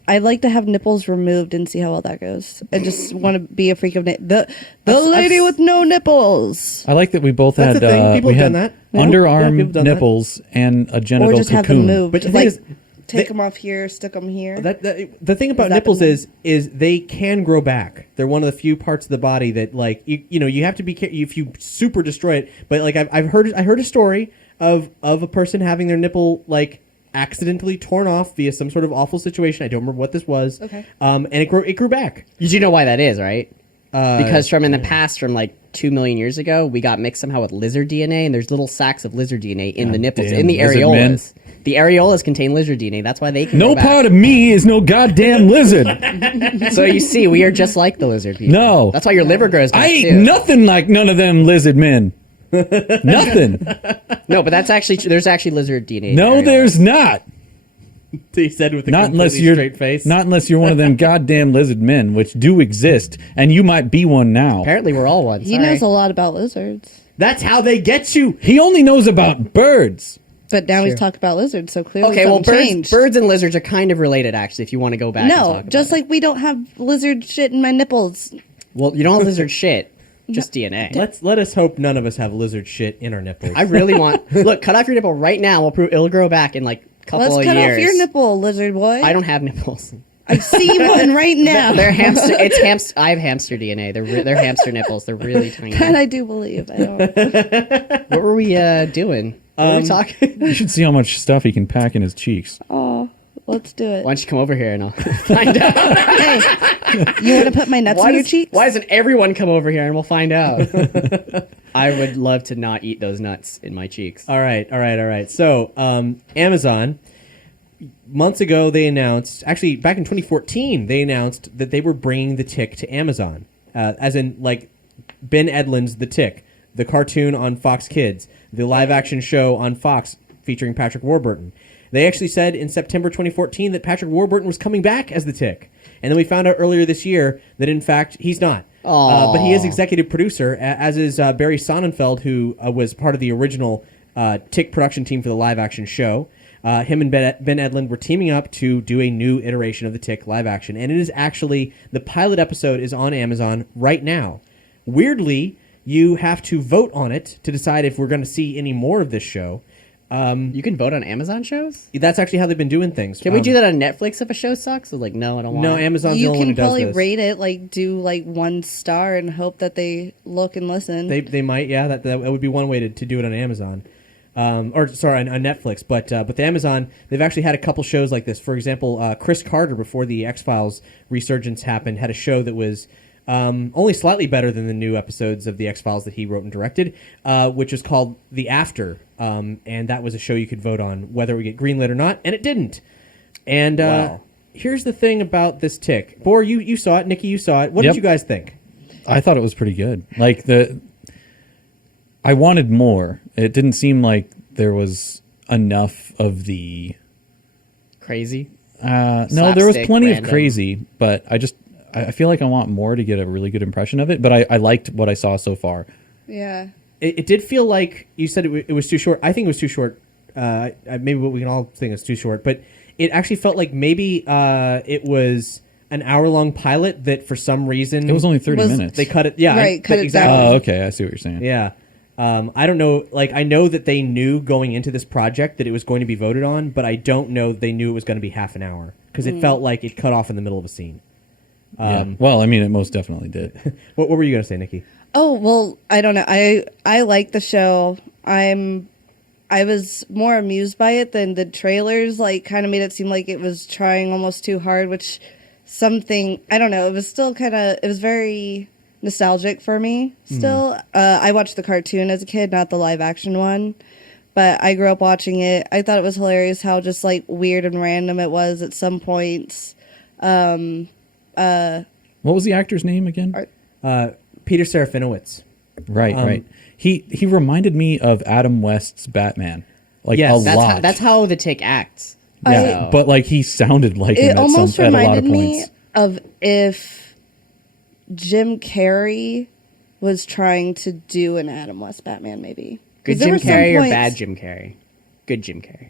I like to have nipples removed and see how well that goes. I just want to be a freak of the lady with no nipples, I like that we both That's had the thing. People we have had done that. Yeah, underarm people have done that. nipples and a genital or just have cocoon. them moved. But the thing Like is, take them off here, stick them here. the thing about that nipples been is they can grow back. They're one of the few parts of the body that like you have to be careful if you super destroy it. But like I heard a story of a person having their nipple like accidentally torn off via some sort of awful situation. I don't remember what this was. Okay. And it grew back. You do know why that is, right? Because from in the past, from like 2 million years ago, we got mixed somehow with lizard DNA, and there's little sacks of lizard DNA in the nipples, damn in the lizard areolas. The areolas contain lizard DNA. That's why they can No grow back. part of me is no goddamn lizard. So you see, we are just like the lizard people. No. That's why your liver grows back I ain't too. nothing like none of them lizard men. Nothing. No, but that's actually there's actually lizard DNA. in No, the areolas. there's not. He said with a Not unless completely you're straight face. Not unless you're one of them goddamn lizard men, which do exist, and you might be one now. Apparently, we're all one. He Sorry. knows a lot about lizards, That's how they get you. He only knows about birds. but now he's Sure. talking about lizards, so clearly Okay, well, something birds, changed. birds and lizards are kind of related, actually. If you want to go back, and no, talk about just it. like we don't have lizard shit in my nipples. well, you don't have lizard shit, just DNA. Let us hope none of us have lizard shit in our nipples. I really want. Look, cut off your nipple right now. We'll prove it'll grow back in like a couple Let's of cut years. off your nipple, lizard boy. I don't have nipples. I see one right now. They're hamster. It's hamster. I have hamster DNA. They're hamster nipples. They're really tiny. That I do believe. I don't. What were we doing? What were we talking? You should see how much stuff he can pack in his cheeks. Oh, Let's do it. Why don't you come over here and I'll find out? Hey, you want to put my nuts Why in your does- cheeks? Why doesn't everyone come over here and we'll find out? I would love to not eat those nuts in my cheeks. All right. So, Amazon, months ago, they announced, actually back in 2014, they announced that they were bringing The Tick to Amazon. As in, like, Ben Edlund's The Tick, the cartoon on Fox Kids, the live-action show on Fox featuring Patrick Warburton. They actually said in September 2014 that Patrick Warburton was coming back as The Tick. And then we found out earlier this year that, in fact, he's not. But he is executive producer, as is Barry Sonnenfeld, who was part of the original Tick production team for the live-action show. Him and Ben Edlund were teaming up to do a new iteration of the Tick live-action. And it is actually, the pilot episode is on Amazon right now. Weirdly, you have to vote on it to decide if we're going to see any more of this show. You can vote on Amazon shows? That's actually how they've been doing things. Can we do that on Netflix if a show sucks? Like, no, I don't want No, it. Amazon's the You only one can who does probably this. rate it, like do like 1 star and hope that they look and listen. They might, yeah. That would be one way to do it on Amazon, on Netflix. But the Amazon, they've actually had a couple shows like this. For example, Chris Carter, before the X-Files resurgence happened, had a show that was only slightly better than the new episodes of the X-Files that he wrote and directed, which is called The After, and that was a show you could vote on whether it would get greenlit or not, and it didn't. And Wow. here's the thing about this Tick. Bor, you saw it. Nikki, you saw it. What Yep. did you guys think? I thought it was pretty good. Like I wanted more. It didn't seem like there was enough of the. Crazy. No, there was Slapstick, plenty of random. crazy, but I feel like I want more to get a really good impression of it. But I liked what I saw so far. Yeah. It did feel like you said it was too short. I think it was too short. Maybe what we can all think is too short, but it actually felt like maybe it was an hour-long pilot that for some reason It was only 30 Was- minutes. they cut it. Yeah, Right, cut it exactly. down. Oh, okay. I see what you're saying. Yeah. I don't know. Like, I know that they knew going into this project that it was going to be voted on, but I don't know they knew it was going to be half an hour because it felt like it cut off in the middle of a scene. Yeah. Well, I mean, it most definitely did. What were you going to say, Nikki? Oh, well, I don't know. I like the show. I was more amused by it than the trailers, like, kind of made it seem like it was trying almost too hard, which something, I don't know, it was still kind of, it was very nostalgic for me still. I watched the cartoon as a kid, not the live action one, but I grew up watching it. I thought it was hilarious how just, like, weird and random it was at some points. What was the actor's name again? Peter Serafinowicz. Right. He reminded me of Adam West's Batman, like Yes. a lot. That's how the Tick acts. yeah, So- but like he sounded like him It almost at a lot reminded of me points. of if Jim Carrey was trying to do an Adam West Batman, maybe. 'Cause Good there Jim were some Carrey or points, bad Jim Carrey? Good Jim Carrey.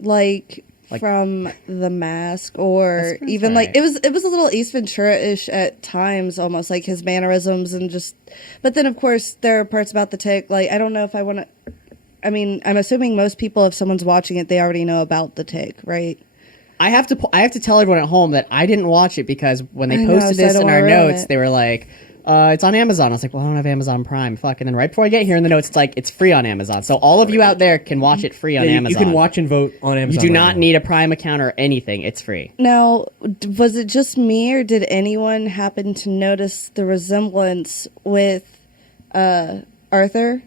like from The Mask, or That's even like alright. it was a little Ace Ventura-ish at times, almost like his mannerisms and just. But then, of course, there are parts about the Tick. Like, I don't know if I want to. I mean, I'm assuming most people, if someone's watching it, they already know about the Tick, right? I have to tell everyone at home that I didn't watch it because when they I know, posted so I this don't in wanna our ruin notes, it. they were like, it's on Amazon. I was like, well, I don't have Amazon Prime. Fuck. And then right before I get here in the notes, it's like, it's free on Amazon. So all of you out there can watch it free on You Amazon. can watch and vote on You Amazon. do right not now. need a Prime account or anything. It's free. Now, was it just me, or did anyone happen to notice the resemblance with Arthur?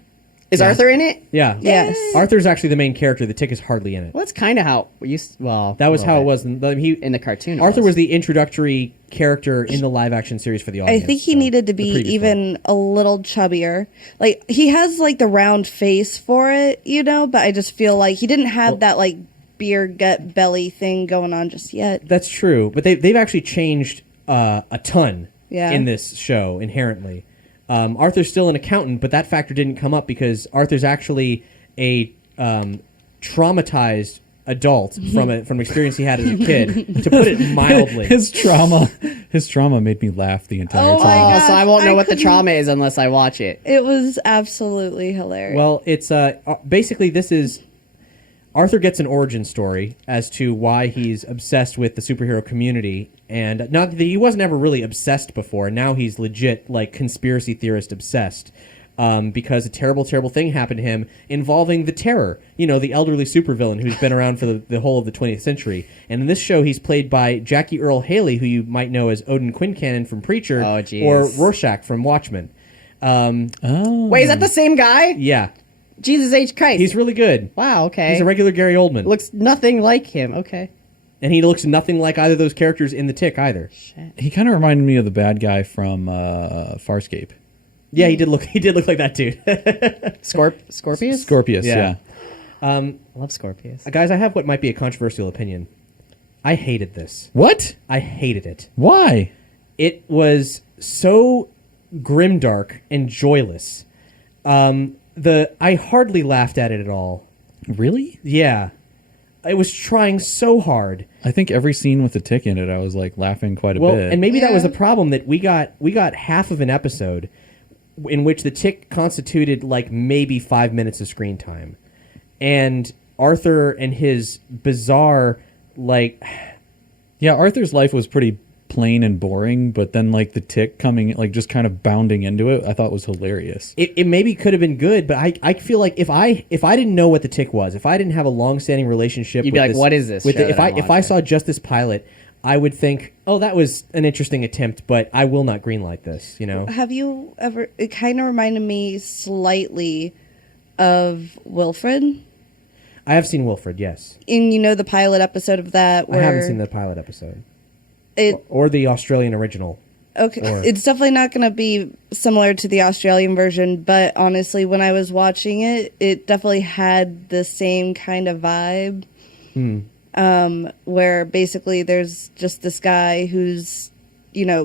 Is Arthur in it? Yeah. Yes. Arthur's actually the main character. The Tick is hardly in it. Well, that's kind of how we used. Well, That was a how it little was. In in the cartoon. it Arthur was the introductory character in the live action series for the I audience. think he so, needed to the be previous even a little chubbier. Like, he has like the round face for it, you know, but I just feel like he didn't have that like beer gut belly thing going on just yet. one. That's true, but they've actually changed a ton Yeah. in this show inherently. Arthur's still an accountant, but that factor didn't come up because Arthur's actually a traumatized adult from an experience he had as a kid, to put it mildly. His trauma made me laugh the entire Oh time. my Oh, gosh, so I won't know I what the couldn't- trauma is unless I watch it. It was absolutely hilarious. Well, it's basically this is Arthur gets an origin story as to why he's obsessed with the superhero community, and not that he wasn't ever really obsessed before. Now he's legit like conspiracy theorist obsessed. because a terrible, terrible thing happened to him involving the Terror, the elderly supervillain who's been around for the whole of the 20th century. And in this show, he's played by Jackie Earle Haley, who you might know as Odin Quincannon from Preacher, or Rorschach from Watchmen. Wait, is that the same guy? Yeah. Jesus H. Christ. He's really good. Wow, okay. He's a regular Gary Oldman. Looks nothing like him, okay. And he looks nothing like either of those characters in The Tick either. Shit. He kind of reminded me of the bad guy from Farscape. Yeah, he did look like that too. Scorpius? Scorpius, yeah. I love Scorpius. Guys, I have what might be a controversial opinion. I hated this. What? I hated it. Why? It was so grimdark and joyless. I hardly laughed at it at all. Really? Yeah. It was trying so hard. I think every scene with the Tick in it, I was like laughing quite a bit. And maybe that was the problem, that we got half of an episode in which the Tick constituted like maybe 5 minutes of screen time. And Arthur and his bizarre, like... Yeah, Arthur's life was pretty plain and boring, but then like the Tick coming, like just kind of bounding into it, I thought was hilarious. It maybe could have been good, but I feel like if I didn't know what the Tick was, if I didn't have a long-standing relationship, you'd be like, what is this? If I saw just this pilot, I would think, oh, that was an interesting attempt, but I will not greenlight this. Have you ever? It kind of reminded me slightly of Wilfred. I have seen Wilfred, yes. And the pilot episode of that. Where I haven't seen the pilot episode. Or the Australian original. Okay, it's definitely not going to be similar to the Australian version, but honestly, when I was watching it, it definitely had the same kind of vibe. Where basically there's just this guy who's,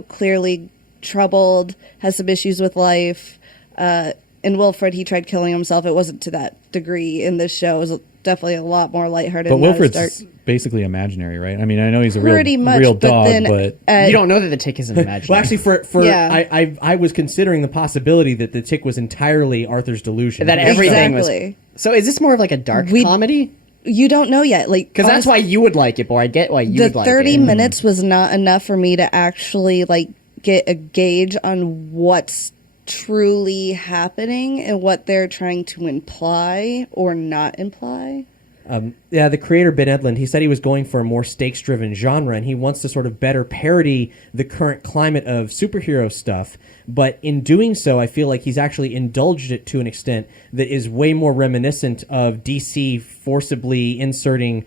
clearly troubled, has some issues with life. In Wilfred, he tried killing himself. It wasn't to that degree in this show. It was definitely a lot more lighthearted. But Wilfred's basically imaginary, right? I mean, I know he's a real dog, but you don't know that the Tick isn't imaginary. Well, actually, I was considering the possibility that the Tick was entirely Arthur's delusion. That everything was. So is this more of like a dark comedy? You don't know yet, because that's why you would like it, boy. I get why you would like it. The 30 minutes was not enough for me to actually get a gauge on what's truly happening and what they're trying to imply or not imply. The creator, Ben Edlund, he said he was going for a more stakes-driven genre, and he wants to sort of better parody the current climate of superhero stuff. But in doing so, I feel like he's actually indulged it to an extent that is way more reminiscent of DC forcibly inserting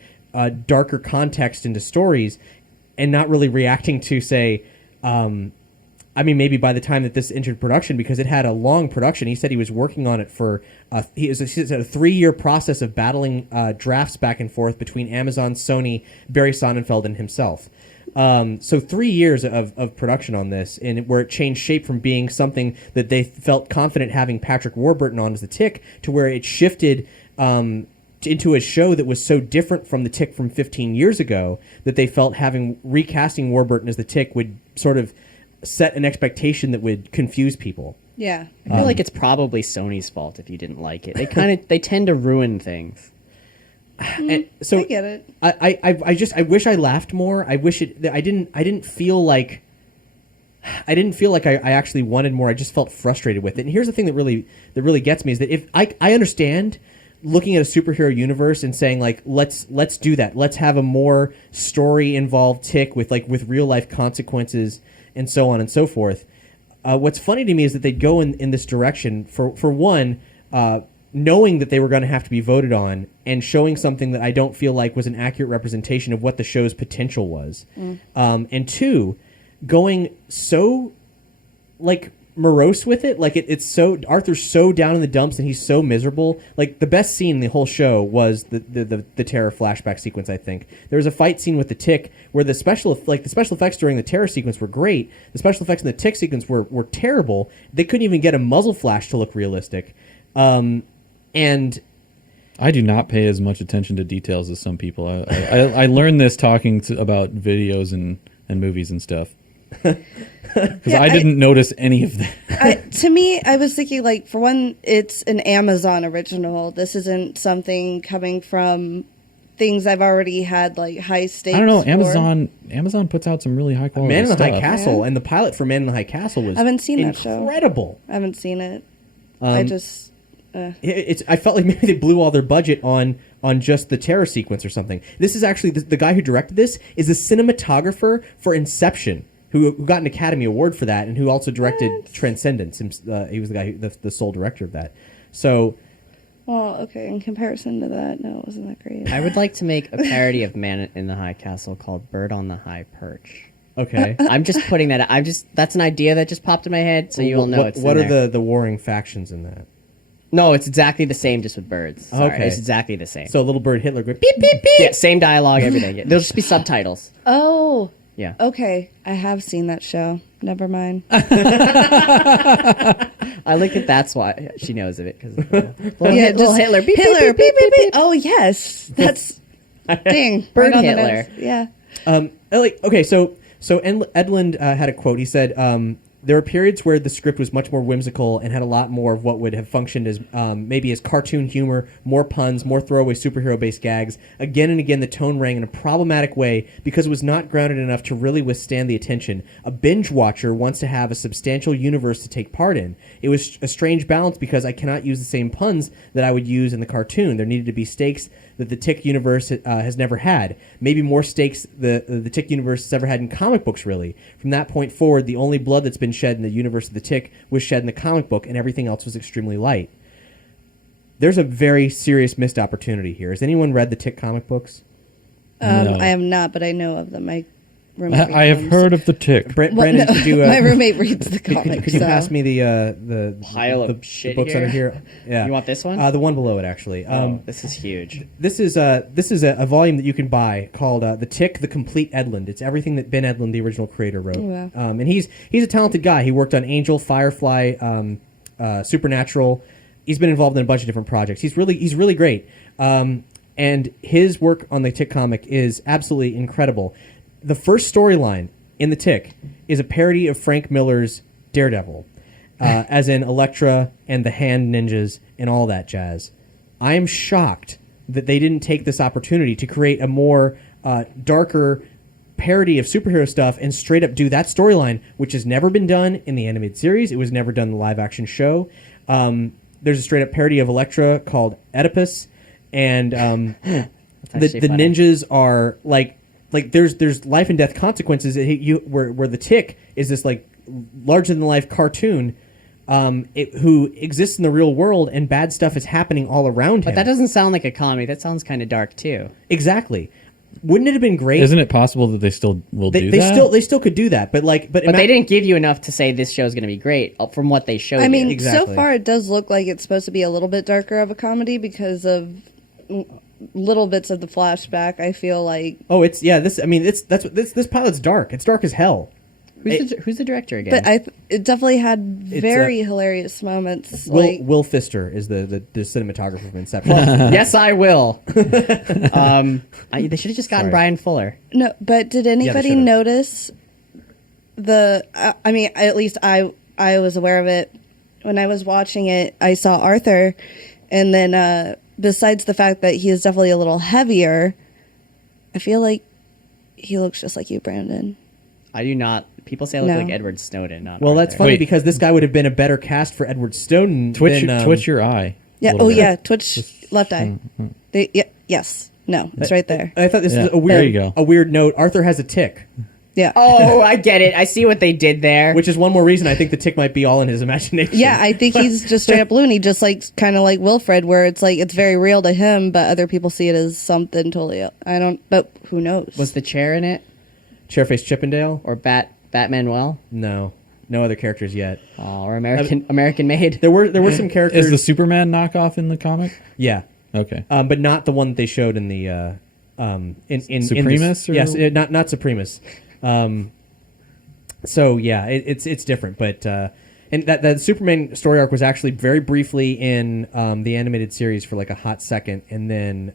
darker context into stories and not really reacting to, say... maybe by the time that this entered production, because it had a long production. He said he was working on it for he said a 3-year process of battling drafts back and forth between Amazon, Sony, Barry Sonnenfeld, and himself. So 3 years of production on this, and where it changed shape from being something that they felt confident having Patrick Warburton on as the Tick to where it shifted into a show that was so different from the Tick from 15 years ago that they felt recasting Warburton as the Tick would sort of set an expectation that would confuse people. Yeah. I feel like it's probably Sony's fault if you didn't like it. They tend to ruin things. And so I get it. I wish I laughed more. I wish I didn't feel like I actually wanted more. I just felt frustrated with it. And here's the thing that really gets me is that if I understand looking at a superhero universe and saying like let's do that. Let's have a more story involved Tick with real life consequences and so on and so forth. What's funny to me is that they'd go in this direction for one, knowing that they were going to have to be voted on and showing something that I don't feel like was an accurate representation of what the show's potential was. And two, going so morose with it. It's so Arthur's so down in the dumps and he's so miserable. Like the best scene in the whole show was the Terror flashback sequence. I think there was a fight scene with the Tick where the special effects during the Terror sequence were great. The special effects in the Tick sequence were terrible. They couldn't even get a muzzle flash to look realistic. And I do not pay as much attention to details as some people. I learned this talking about videos and movies and stuff. Because I didn't notice any of that. To me, I was thinking, for one, it's an Amazon original. This isn't something coming from things I've already had, high stakes. I don't know. Amazon puts out some really high quality Man in the stuff. High Castle, and the pilot for Man in the High Castle was I haven't seen that show. Incredible. I haven't seen it. I just I felt like maybe they blew all their budget on just the terror sequence or something. This is actually the guy who directed this is a cinematographer for Inception, who got an Academy Award for that, and who also directed Transcendence. He was the guy, the sole director of that. So, well, okay. In comparison to that, no, it wasn't that great. I would like to make a parody of Man in the High Castle called Bird on the High Perch. okay. I'm just putting that. That's an idea that just popped in my head, so you all know it's. What in are there. the warring factions in that? No, it's exactly the same, just with birds. Sorry, Okay. it's exactly the same. So little bird Hitler going beep beep beep. yeah, same dialogue, everything. Yeah, there'll just be subtitles. Oh, Yeah. okay. I have seen that show. Never mind. I like that. That's why she knows of it because little Hitler. Beep, Hitler. beep, beep, beep, beep. Oh yes, that's dang. Bird right on the Hitler. nose. Yeah. Okay, so Edlund had a quote. He said, there were periods where the script was much more whimsical and had a lot more of what would have functioned as maybe as cartoon humor, more puns, more throwaway superhero-based gags. Again and again, the tone rang in a problematic way because it was not grounded enough to really withstand the attention. A binge watcher wants to have a substantial universe to take part in. It was a strange balance because I cannot use the same puns that I would use in the cartoon. There needed to be stakes that the Tick universe has never had. Maybe more stakes the Tick universe has ever had in comic books, really. From that point forward, the only blood that's been shed in the universe of the Tick was shed in the comic book, and everything else was extremely light. There's a very serious missed opportunity here. Has anyone read the Tick comic books? No. I have not, but I know of them. My roommate I have reads heard them. of the Tick. Brandon, could you, my roommate reads the comics. could you so. pass me the Pile of the shit books here? under here? Yeah. You want this one? The one below it, actually. This is huge. This is a volume that you can buy called The Tick, The Complete Edlund. It's everything that Ben Edlund, the original creator, wrote. Wow. And he's a talented guy. He worked on Angel, Firefly, Supernatural. He's been involved in a bunch of different projects. He's really great. And his work on the Tick comic is absolutely incredible. The first storyline in The Tick is a parody of Frank Miller's Daredevil, as in Elektra and the Hand Ninjas and all that jazz. I am shocked that they didn't take this opportunity to create a more darker parody of superhero stuff and straight up do that storyline, which has never been done in the animated series. It was never done in the live action show. There's a straight up parody of Elektra called Oedipus, and the actually funny. ninjas are like there's life and death consequences. Where the Tick is this like larger than life cartoon who exists in the real world, and bad stuff is happening all around him. But that doesn't sound like a comedy. That sounds kind of dark too. Exactly. Wouldn't it have been great? Isn't it possible that they still will do that? They still could do that, but They didn't give you enough to say this show is going to be great from what they showed. I mean, you. Exactly. so far it does look like it's supposed to be a little bit darker of a comedy because of little bits of the flashback. I feel like, This pilot's dark. It's dark as hell. who's the director again? but it definitely had very hilarious moments. Will Pfister is the cinematographer of Inception. Yes, I will. They should have just gotten Sorry. Brian Fuller. No, but did anybody should've. notice at least I was aware of it when I was watching it. I saw Arthur, and then besides the fact that he is definitely a little heavier, I feel like he looks just like you, Brandon. I do not. People say I look No. like Edward Snowden. Not Well, that's Arthur. funny Wait. because this guy would have been a better cast for Edward Snowden. Twitch than, your eye. Yeah. a little Oh bit. yeah. Twitch left eye. Yes. No. It's right there. I thought this Yeah, was a weird, there you go. a weird note. Arthur has a tick, Yeah. Oh, I get it. I see what they did there. which is one more reason I think the tick might be all in his imagination. Yeah, I think he's just straight up loony, just like kind of like Wilfred, where it's like it's very real to him, but other people see it as something totally. But who knows? Was the chair in it Chairface Chippendale? or Batman? Well, No other characters yet. or American Made. There were some characters. Is the Superman knockoff in the comic? Yeah. Okay. But not the one that they showed in the in Supremus, this, or- yes, not Supremus. So yeah, it's different, but and that Superman story arc was actually very briefly in the animated series for like a hot second, and then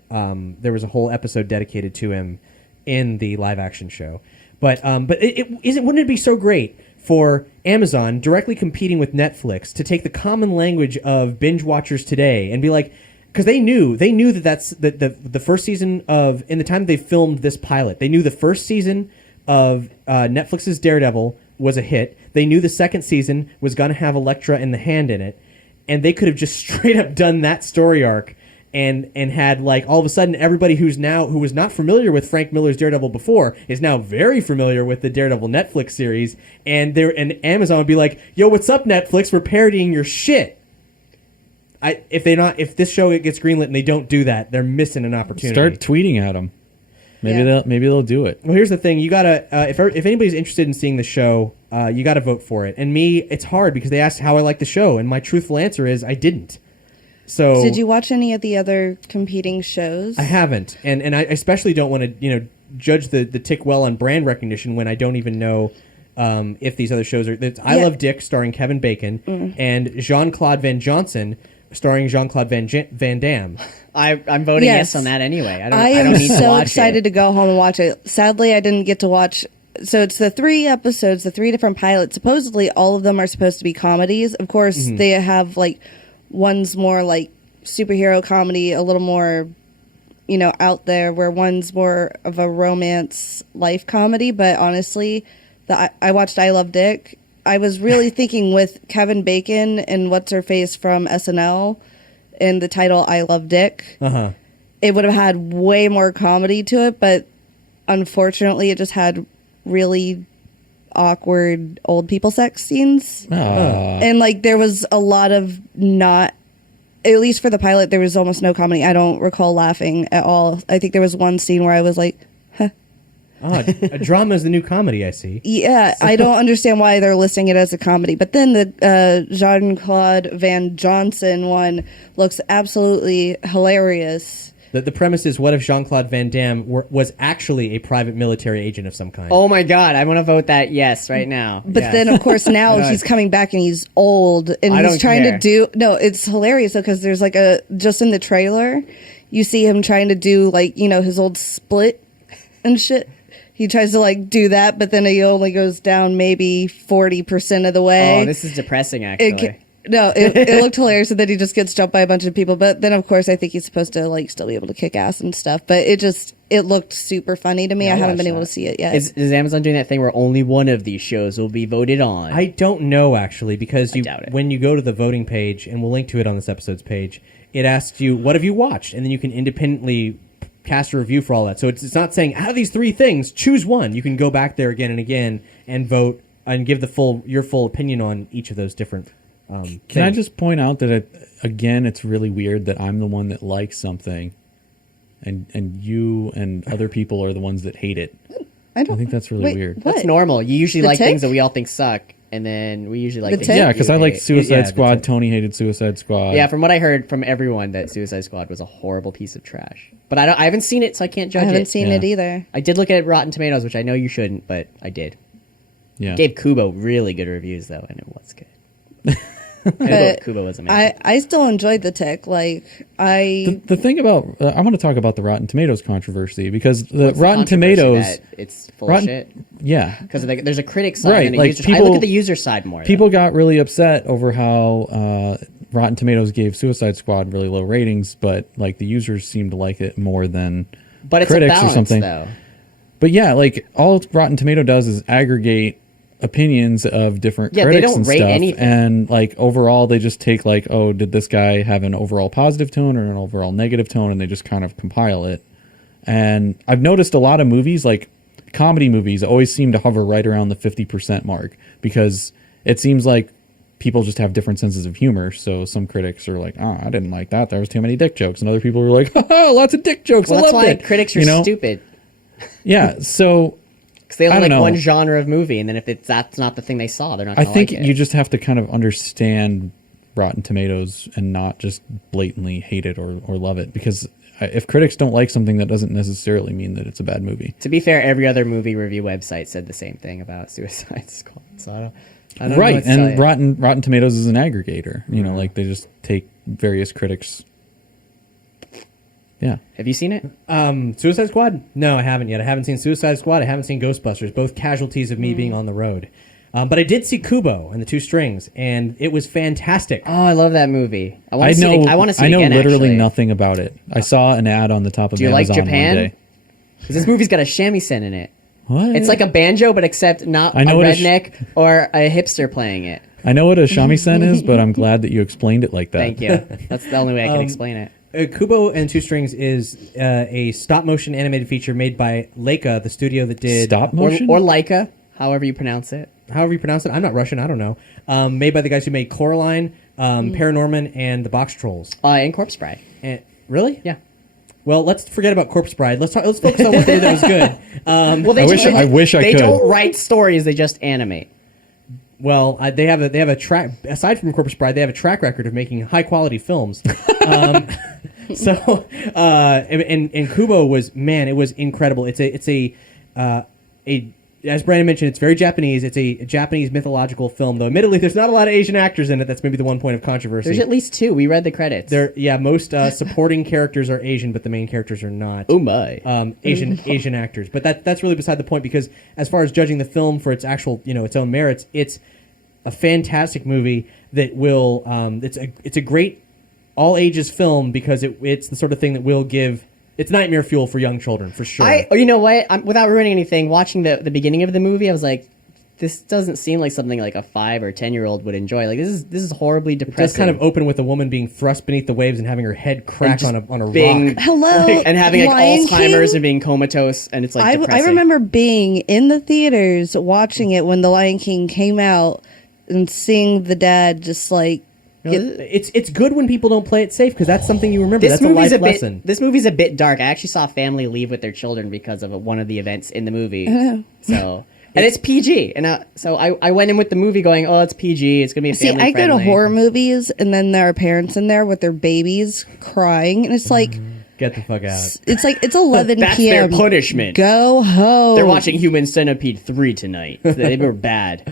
there was a whole episode dedicated to him in the live action show. But wouldn't it be so great for Amazon directly competing with Netflix to take the common language of binge watchers today and be like, because they knew that that's the first season of, in the time they filmed this pilot, they knew the first season of Netflix's Daredevil was a hit. They knew the second season was going to have Elektra and the Hand in it, and they could have just straight up done that story arc and had like all of a sudden everybody who was not familiar with Frank Miller's Daredevil before is now very familiar with the Daredevil Netflix series, and Amazon would be like, "Yo, what's up, Netflix? We're parodying your shit." If this show gets greenlit and they don't do that, they're missing an opportunity. Start tweeting at them. Maybe they'll do it. Well, here's the thing: you gotta if anybody's interested in seeing the show, you gotta vote for it. And me, it's hard because they asked how I like the show, and my truthful answer is I didn't. So did you watch any of the other competing shows? I haven't, and I especially don't want to judge the tick well on brand recognition when I don't even know if these other shows are. I Love Dick starring Kevin Bacon and Jean-Claude Van Johnson starring Jean-Claude Van Damme. I'm voting yes on that anyway. I am don't need to so watch excited it. to go home and watch it. Sadly, I didn't get to watch. So it's the 3 episodes, the 3 different pilots. Supposedly, all of them are supposed to be comedies. Of course, they have like one's more like superhero comedy, a little more, out there, where one's more of a romance life comedy. But honestly, I watched I Love Dick. I was really thinking with Kevin Bacon and what's her face from SNL and the title I Love Dick, it would have had way more comedy to it, but unfortunately it just had really awkward old people sex scenes. And like there was a lot of not, at least for the pilot, there was almost no comedy. I don't recall laughing at all. I think there was one scene where I was like, a drama is the new comedy, I see. Yeah, I don't understand why they're listing it as a comedy. But then the Jean-Claude Van Johnson one looks absolutely hilarious. The premise is, what if Jean-Claude Van Damme was actually a private military agent of some kind? Oh my God, I want to vote that yes right now. But then, of course, now he's coming back and he's old and he's trying to do... No, it's hilarious because there's like just in the trailer, you see him trying to do like, his old split and shit. He tries to like do that, but then he only goes down maybe 40% of the way. Oh, this is depressing, actually. It looked hilarious, and then he just gets jumped by a bunch of people. But then, of course, I think he's supposed to like still be able to kick ass and stuff. But it looked super funny to me. Yeah, I haven't been able to see it yet. Is Amazon doing that thing where only one of these shows will be voted on? I don't know, actually, because doubt it. When you go to the voting page, and we'll link to it on this episode's page, it asks you, what have you watched? And then you can independently cast a review for all that. So it's not saying, out of these 3 things, choose one. You can go back there again and again and vote and give your full opinion on each of those different Can I just point out that, it's really weird that I'm the one that likes something and you and other people are the ones that hate it. I think that's really weird. That's normal. You usually like tick? things that we all think suck, and then we usually like things tick? Yeah, that because you I like hate. Suicide Squad. Tony hated Suicide Squad. Yeah, from what I heard from everyone, that Suicide Squad was a horrible piece of trash. But I haven't seen it, so I can't judge I it. haven't seen it either. I did look at Rotten Tomatoes, which I know you shouldn't, but I did. Yeah. Gave Kubo really good reviews, though, and it was good. But Kubo was amazing. I still enjoyed the tick. Like The thing about I want to talk about the Rotten Tomatoes controversy because the What's Rotten controversy Tomatoes that it's full of shit. Yeah, Because there's a critic side Right, and a like user side. I look at the user side more. people got really upset over how Rotten Tomatoes gave Suicide Squad really low ratings, but like the users seemed to like it more than but it's critics a balance, or something. though. But yeah, like all Rotten Tomato does is aggregate opinions of different Yeah, they critics don't and rate stuff, anything. and like overall they just take like, oh, did this guy have an overall positive tone or an overall negative tone, and they just kind of compile it. And I've noticed a lot of movies, like comedy movies, always seem to hover right around the 50% mark because it seems like people just have different senses of humor. So some critics are like, oh, I didn't like that, there was too many dick jokes, and other people are like, haha, lots of dick jokes, Well, I that's loved why it. critics are stupid. Yeah, so Because they I only don't like know. one genre of movie, and then if that's not the thing they saw, they're not I going to think like it. you just have to kind of understand Rotten Tomatoes and not just blatantly hate it or love it, because if critics don't like something, that doesn't necessarily mean that it's a bad movie. To be fair, every other movie review website said the same thing about Suicide Squad. So I don't know Right, what to tell and you. Rotten Tomatoes is an aggregator. You know, like they just take various critics. Yeah. Have you seen it? Suicide Squad? No, I haven't yet. I haven't seen Suicide Squad. I haven't seen Ghostbusters, both casualties of me being on the road. But I did see Kubo and the Two Strings, and it was fantastic. Oh, I love that movie. I I want to see it. I want to see I it know again, literally actually. nothing about it. I saw an ad on the top of Do you like Amazon Japan? one day. Because this movie's got a shamisen in it. What? It's like a banjo, but except not I know a what a redneck or a hipster playing it. I know what a shamisen is, but I'm glad that you explained it like that. Thank you. That's the only way I can explain it. Kubo and Two Strings is a stop-motion animated feature made by Leica, the studio that did... Stop motion? Or Leica, however you pronounce it. However you pronounce it. I'm not Russian. I don't know. Made by the guys who made Coraline, Paranorman, and the Box Trolls. And Corpse Bride. And, really? Yeah. Well, let's forget about Corpse Bride. Let's focus on what they did that was good. Well, I wish I they could. don't write stories; they just animate. Well, they have a track. Aside from Corpse Bride, they have a track record of making high quality films. And Kubo was, man, it was incredible. It's a as Brandon mentioned, it's very Japanese. It's a Japanese mythological film, though. Admittedly, there's not a lot of Asian actors in it. That's maybe the one point of controversy. There's at least 2. We read the credits. Most supporting characters are Asian, but the main characters are not. Oh my! Asian actors, but that's really beside the point, because as far as judging the film for its actual, its own merits, it's a fantastic movie that will. It's a great all ages film, because it's the sort of thing that will give. It's nightmare fuel for young children, for sure. You know what? Without ruining anything, watching the beginning of the movie, I was like, this doesn't seem like something like a 5 or 10-year-old would enjoy. Like, this is horribly depressing. It does kind of open with a woman being thrust beneath the waves and having her head crack on a rock. Hello, and having like Lion Alzheimer's King? and being comatose, and it's like depressing. I remember being in the theaters watching it when The Lion King came out and seeing the dad just like. It's good when people don't play it safe, because that's something you remember. That's a life lesson. This movie's a bit dark. I actually saw a family leave with their children because of one of the events in the movie. So, and it's PG, and so I went in with the movie going, "Oh, it's PG. It's gonna be family I friendly." go to horror movies, and then there are parents in there with their babies crying, and it's like. Get the fuck out. It's like it's 11 That's p.m. their punishment. Go home. They're watching Human Centipede 3 tonight. They were bad.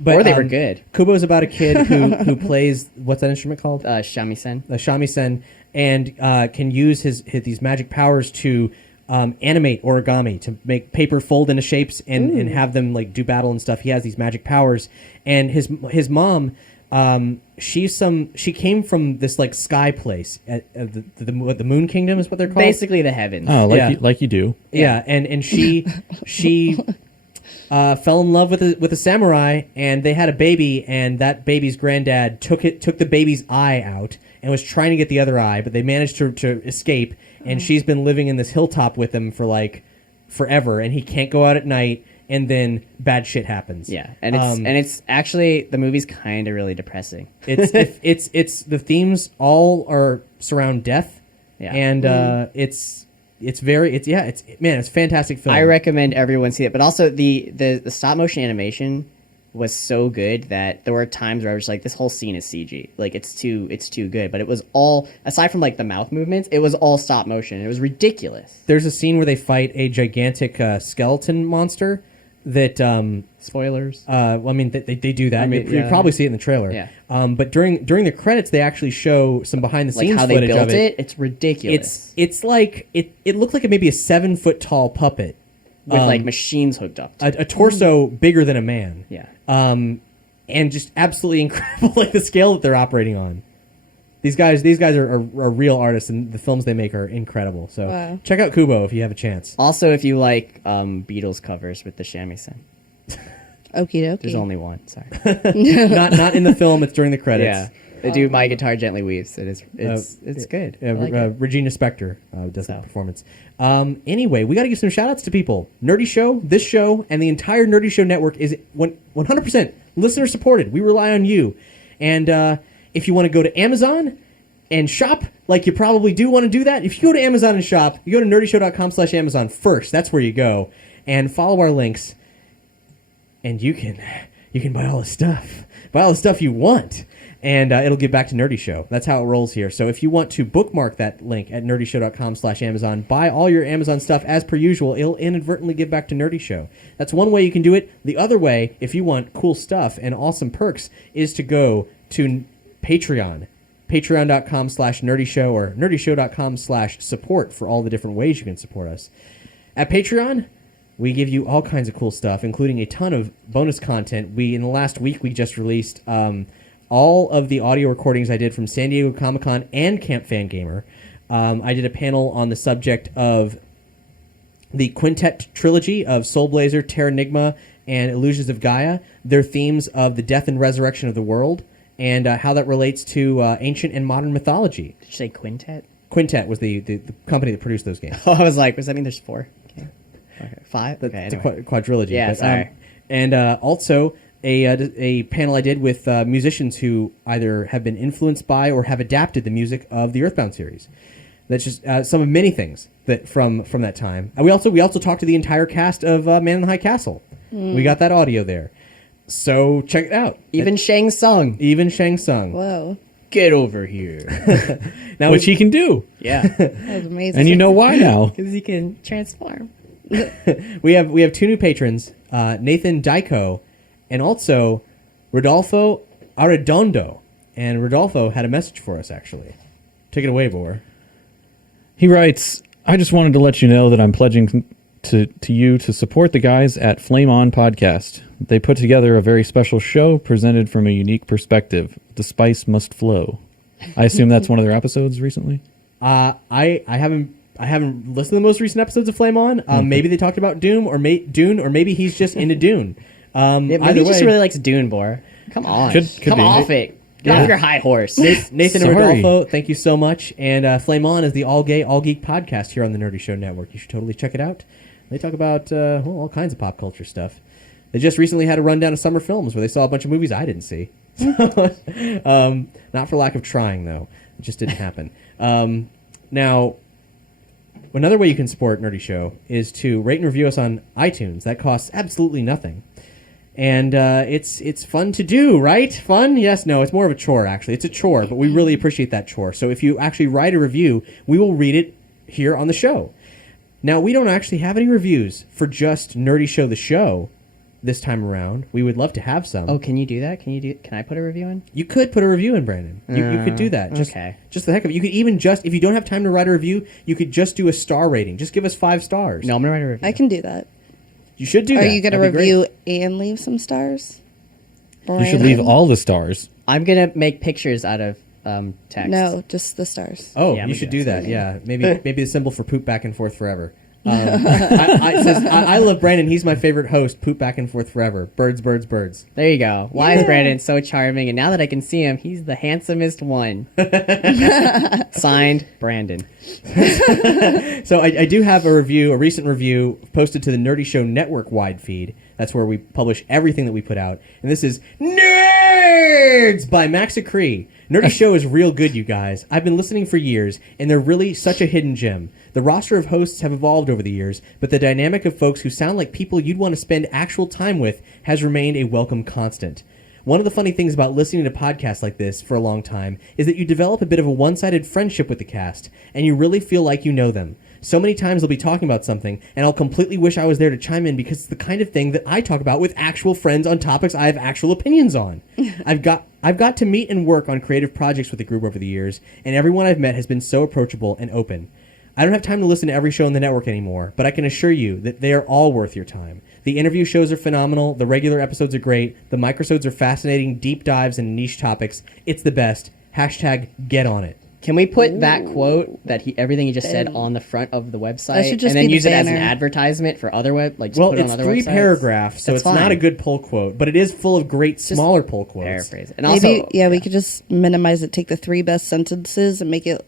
But, or they were good. Kubo's about a kid who plays, what's that instrument called? Shamisen. A shamisen, and can use these magic powers to animate origami, to make paper fold into shapes and have them like do battle and stuff. He has these magic powers, and his mom. She came from this like sky place at the Moon Kingdom is what they're called. Basically the heavens. Oh, like you do. Yeah, and she fell in love with a samurai, and they had a baby, and that baby's granddad took the baby's eye out and was trying to get the other eye, but they managed to escape, and she's been living in this hilltop with him for like forever, and he can't go out at night. And then bad shit happens. Yeah, and it's actually, the movie's kind of really depressing. It's the themes all surround death. Yeah, and it's a fantastic film. I recommend everyone see it. But also the stop motion animation was so good that there were times where I was like, this whole scene is CG. Like it's too good. But it was all, aside from like the mouth movements, it was all stop motion. It was ridiculous. There's a scene where they fight a gigantic skeleton monster. That spoilers. Well, I mean, they do that. You probably see it in the trailer. Yeah. But during the credits, they actually show some behind the scenes how footage they built of it. It's ridiculous. It's like it looked like maybe a 7-foot tall puppet with like machines hooked up. A torso bigger than a man. Yeah. And just absolutely incredible, like the scale that they're operating on. These guys are real artists, and the films they make are incredible. So check out Kubo if you have a chance. Also, if you like Beatles covers with the shamisen. Okie dokie. There's only one. Sorry. not in the film. It's during the credits. Yeah. They do My Guitar Gently Weeps. It's good. I like it. Regina Spektor does the performance. Anyway, we got to give some shout outs to people. Nerdy Show, this show, and the entire Nerdy Show network is 100% listener supported. We rely on you. And if you want to go to Amazon and shop, like you probably do want to do that, if you go to Amazon and shop, you go to nerdyshow.com/Amazon first. That's where you go. And follow our links. And you can buy all the stuff. Buy all the stuff you want. And it'll get back to Nerdy Show. That's how it rolls here. So if you want to bookmark that link at nerdyshow.com/Amazon, buy all your Amazon stuff as per usual. It'll inadvertently give back to Nerdy Show. That's one way you can do it. The other way, if you want cool stuff and awesome perks, is to go to Patreon. Patreon.com/nerdyshow or nerdyshow.com/support for all the different ways you can support us. At Patreon, we give you all kinds of cool stuff, including a ton of bonus content. In the last week, we just released all of the audio recordings I did from San Diego Comic-Con and Camp Fangamer. I did a panel on the subject of the Quintet trilogy of Soul Blazer, Terranigma, and Illusions of Gaia. They're themes of the death and resurrection of the world and how that relates to ancient and modern mythology. Did you say quintet? Quintet was the company that produced those games. Oh, I was like, does that mean there's 4? Okay. 5? Okay, It's anyway. a quadrilogy. Yeah, but, sorry. And also a panel I did with musicians who either have been influenced by or have adapted the music of the Earthbound series. That's just some of many things that from that time. And we also talked to the entire cast of Man in the High Castle. We got that audio there. So check it out. Even Shang Tsung. Even Shang Tsung. Whoa, Get over here. Now Which he can do. Yeah. that was amazing. And you know why now. Because he can transform. we have 2 new patrons, Nathan Dyko and also Rodolfo Arredondo. And Rodolfo had a message for us, actually. Take it away, Boar. He writes, I just wanted to let you know that I'm pledging to you to support the guys at Flame On Podcast. They put together a very special show presented from a unique perspective. The spice must flow. I assume that's one of their episodes recently? I haven't listened to the most recent episodes of Flame On. Maybe they talked about Dune or maybe he's just into Dune. Yeah, maybe Either he just way, really likes Dune, Bor. Come on. Could Come be. off it. Get Yeah. off your high horse. Nathan and Sorry. Rodolfo, thank you so much. And Flame On is the all gay, all geek podcast here on the Nerdy Show Network. You should totally check it out. They talk about all kinds of pop culture stuff. They just recently had a rundown of summer films where they saw a bunch of movies I didn't see. Not for lack of trying, though. It just didn't happen. Now, another way you can support Nerdy Show is to rate and review us on iTunes. That costs absolutely nothing. And it's fun to do, right? Fun? Yes, no, it's more of a chore, actually. It's a chore, but we really appreciate that chore. So if you actually write a review, we will read it here on the show. Now, we don't actually have any reviews for just Nerdy Show the Show this time around. We would love to have some. Oh, can you do that? Can I put a review in? You could put a review in, Brandon. You could do that. Okay. Just the heck of it. You could even if you don't have time to write a review, you could just do a star rating. Just give us 5 stars. No, I'm going to write a review. I can do that. You should do that. Are you going to That'd be great. review and leave some stars? You should leave all the stars. I'm going to make pictures out of text. No, just the stars. Oh, Yeah, you maybe should do that's that. Yeah, maybe the symbol for poop back and forth forever. I love Brandon. He's my favorite host. Poop back and forth forever. Birds, birds, birds. There you go. Why is Brandon so charming? And now that I can see him, he's the handsomest one. Signed, Brandon. So I do have a recent review posted to the Nerdy Show Network wide feed. That's where we publish everything that we put out. And this is Nerds by Max Acree. Nerdy Show is real good, you guys. I've been listening for years, and they're really such a hidden gem. The roster of hosts have evolved over the years, but the dynamic of folks who sound like people you'd want to spend actual time with has remained a welcome constant. One of the funny things about listening to podcasts like this for a long time is that you develop a bit of a one-sided friendship with the cast, and you really feel like you know them. So many times they'll be talking about something, and I'll completely wish I was there to chime in because it's the kind of thing that I talk about with actual friends on topics I have actual opinions on. I've got to meet and work on creative projects with the group over the years, and everyone I've met has been so approachable and open. I don't have time to listen to every show on the network anymore, but I can assure you that they are all worth your time. The interview shows are phenomenal, the regular episodes are great, the microsodes are fascinating, deep dives into niche topics. It's the best. Hashtag get on it. Can we put that quote that everything he just said on the front of the website, That should just and then be the use it as an banner. advertisement for other just Well, put it on it's other 3 websites? paragraphs, so That's it's not fine. a good pull quote, but it is full of great smaller pull quotes. Paraphrase it. And Maybe, also, yeah, we could just minimize it, take the 3 best sentences and make it.